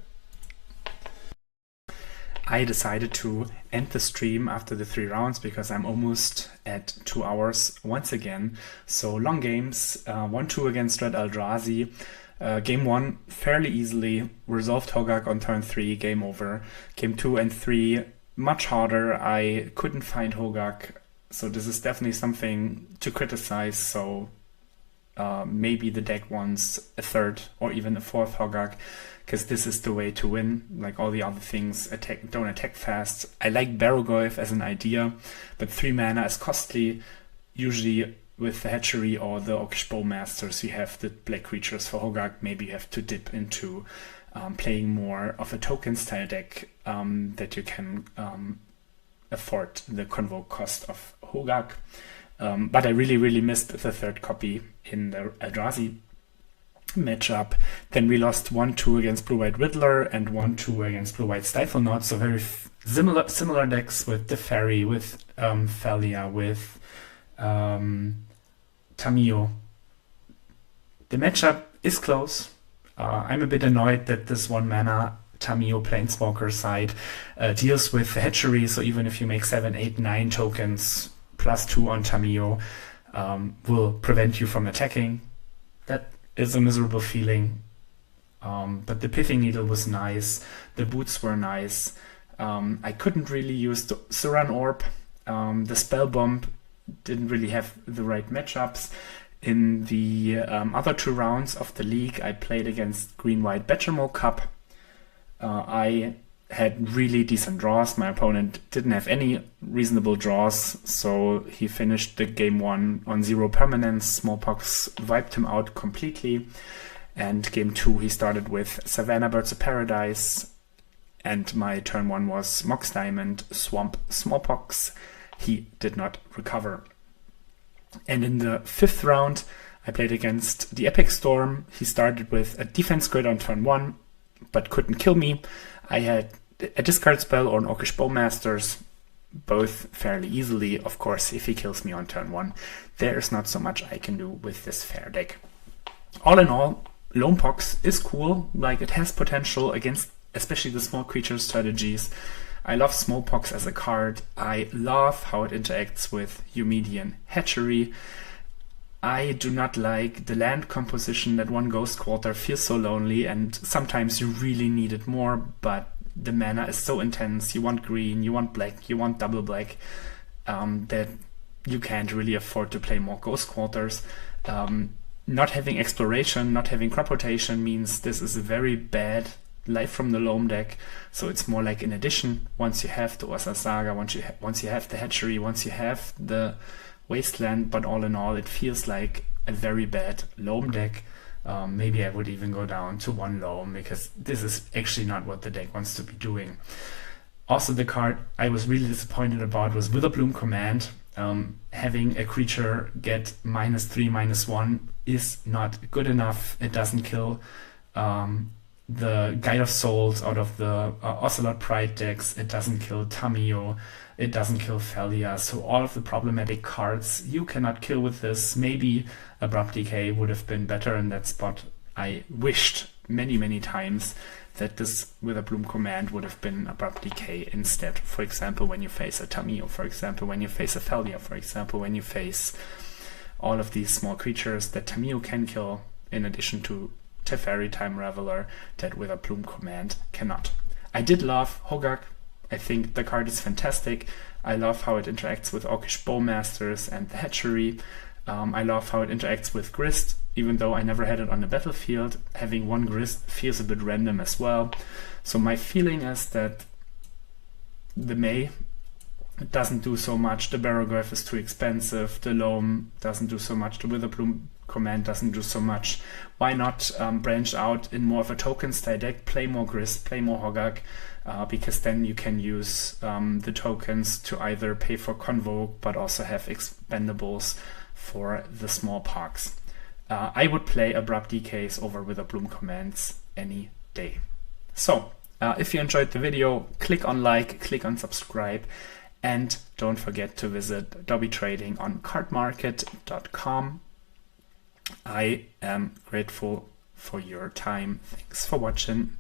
I decided to end the stream after the 3 rounds because I'm almost at 2 hours once again. So long games, 1-2 against Red Eldrazi. Game 1 fairly easily, resolved Hoggak on turn 3, game over. Game 2 and 3 much harder. I couldn't find Hoggak, so this is definitely something to criticize. So maybe the deck wants a 3rd or even a 4th Hoggak, because this is the way to win. Like all the other things, don't attack fast. I like Barrogoyf as an idea, but 3 mana is costly. Usually with the hatchery or the Orcish Bowmasters, you have the black creatures for Hoggak. Maybe you have to dip into playing more of a token style deck that you can afford the convoke cost of Hoggak. But I really missed the 3rd copy in the Eldrazi. matchup. Then we lost 1-2 against Blue-White Riddler and 1-2 against Blue-White Stiflenought. So very similar decks with the Fairy, with Thalia, with Tamiyo. The matchup is close. I'm a bit annoyed that this 1-mana Tamiyo Planeswalker side deals with hatchery, so even if you make 7, 8, 9 tokens +2 on Tamiyo, will prevent you from attacking. That is a miserable feeling. But the Pithing Needle was nice, the boots were nice. I couldn't really use the Suran Orb. The Spell Bomb didn't really have the right matchups. In the other 2 rounds of the league, I played against Green-White Betchermo Cup. I had really decent draws. My opponent didn't have any reasonable draws, so he finished the game 1 on 0 permanence. Smallpox wiped him out completely. And game 2, he started with Savannah Birds of Paradise, and my turn 1 was Mox Diamond, Swamp, Smallpox. He did not recover. And in the 5th round, I played against the Epic Storm. He started with a defense grid on turn 1, but couldn't kill me. I had a discard spell or an Orcish Bowmasters, both fairly easily. Of course, if he kills me on turn 1, there's not so much I can do with this fair deck. All in all, Loam Pox is cool. Like, it has potential against especially the small creature strategies. I love Smallpox as a card. I love how it interacts with Eumedean Hatchery. I do not like the land composition. That 1 Ghost Quarter feels so lonely, and sometimes you really need it more, but the mana is so intense. You want green, you want black, you want double black, that you can't really afford to play more Ghost Quarters. Not having exploration, not having crop rotation means this is a very bad Life from the Loam deck, so it's more like an addition. Once you have the Ursa Saga, once you have the Hatchery, once you have the Wasteland, but all in all, it feels like a very bad Loam deck. Maybe I would even go down to 1 Loam, because this is actually not what the deck wants to be doing. Also, the card I was really disappointed about was Witherbloom Command. Having a creature get -3/-1 is not good enough. It doesn't kill the Guide of Souls out of the Ocelot Pride decks. It doesn't kill Tamiyo. It doesn't kill Thalia. So all of the problematic cards you cannot kill with this. Maybe Abrupt Decay would have been better in that spot. I wished many times that this Witherbloom Command would have been Abrupt Decay instead. For example, when you face a Tamiyo. For example, when you face a Thalia. For example, when you face all of these small creatures that Tamiyo can kill, in addition to Teferi, Time Raveler, that Witherbloom Command cannot. I did love Hogak. I think the card is fantastic. I love how it interacts with Orcish Bowmasters and the Hatchery. I love how it interacts with Grist, even though I never had it on the battlefield. Having 1 Grist feels a bit random as well. So my feeling is that the May doesn't do so much. The Barrowgirth is too expensive. The Loam doesn't do so much. The Witherbloom Command doesn't do so much. Why not branch out in more of a token style deck, play more Grist, play more Hogak, because then you can use the tokens to either pay for Convoke, but also have expendables for the Smallpox. I would play Abrupt Decays over Witherbloom Commands any day. So, if you enjoyed the video, click on like, click on subscribe, and don't forget to visit Dobby Trading on cardmarket.com. I am grateful for your time. Thanks for watching.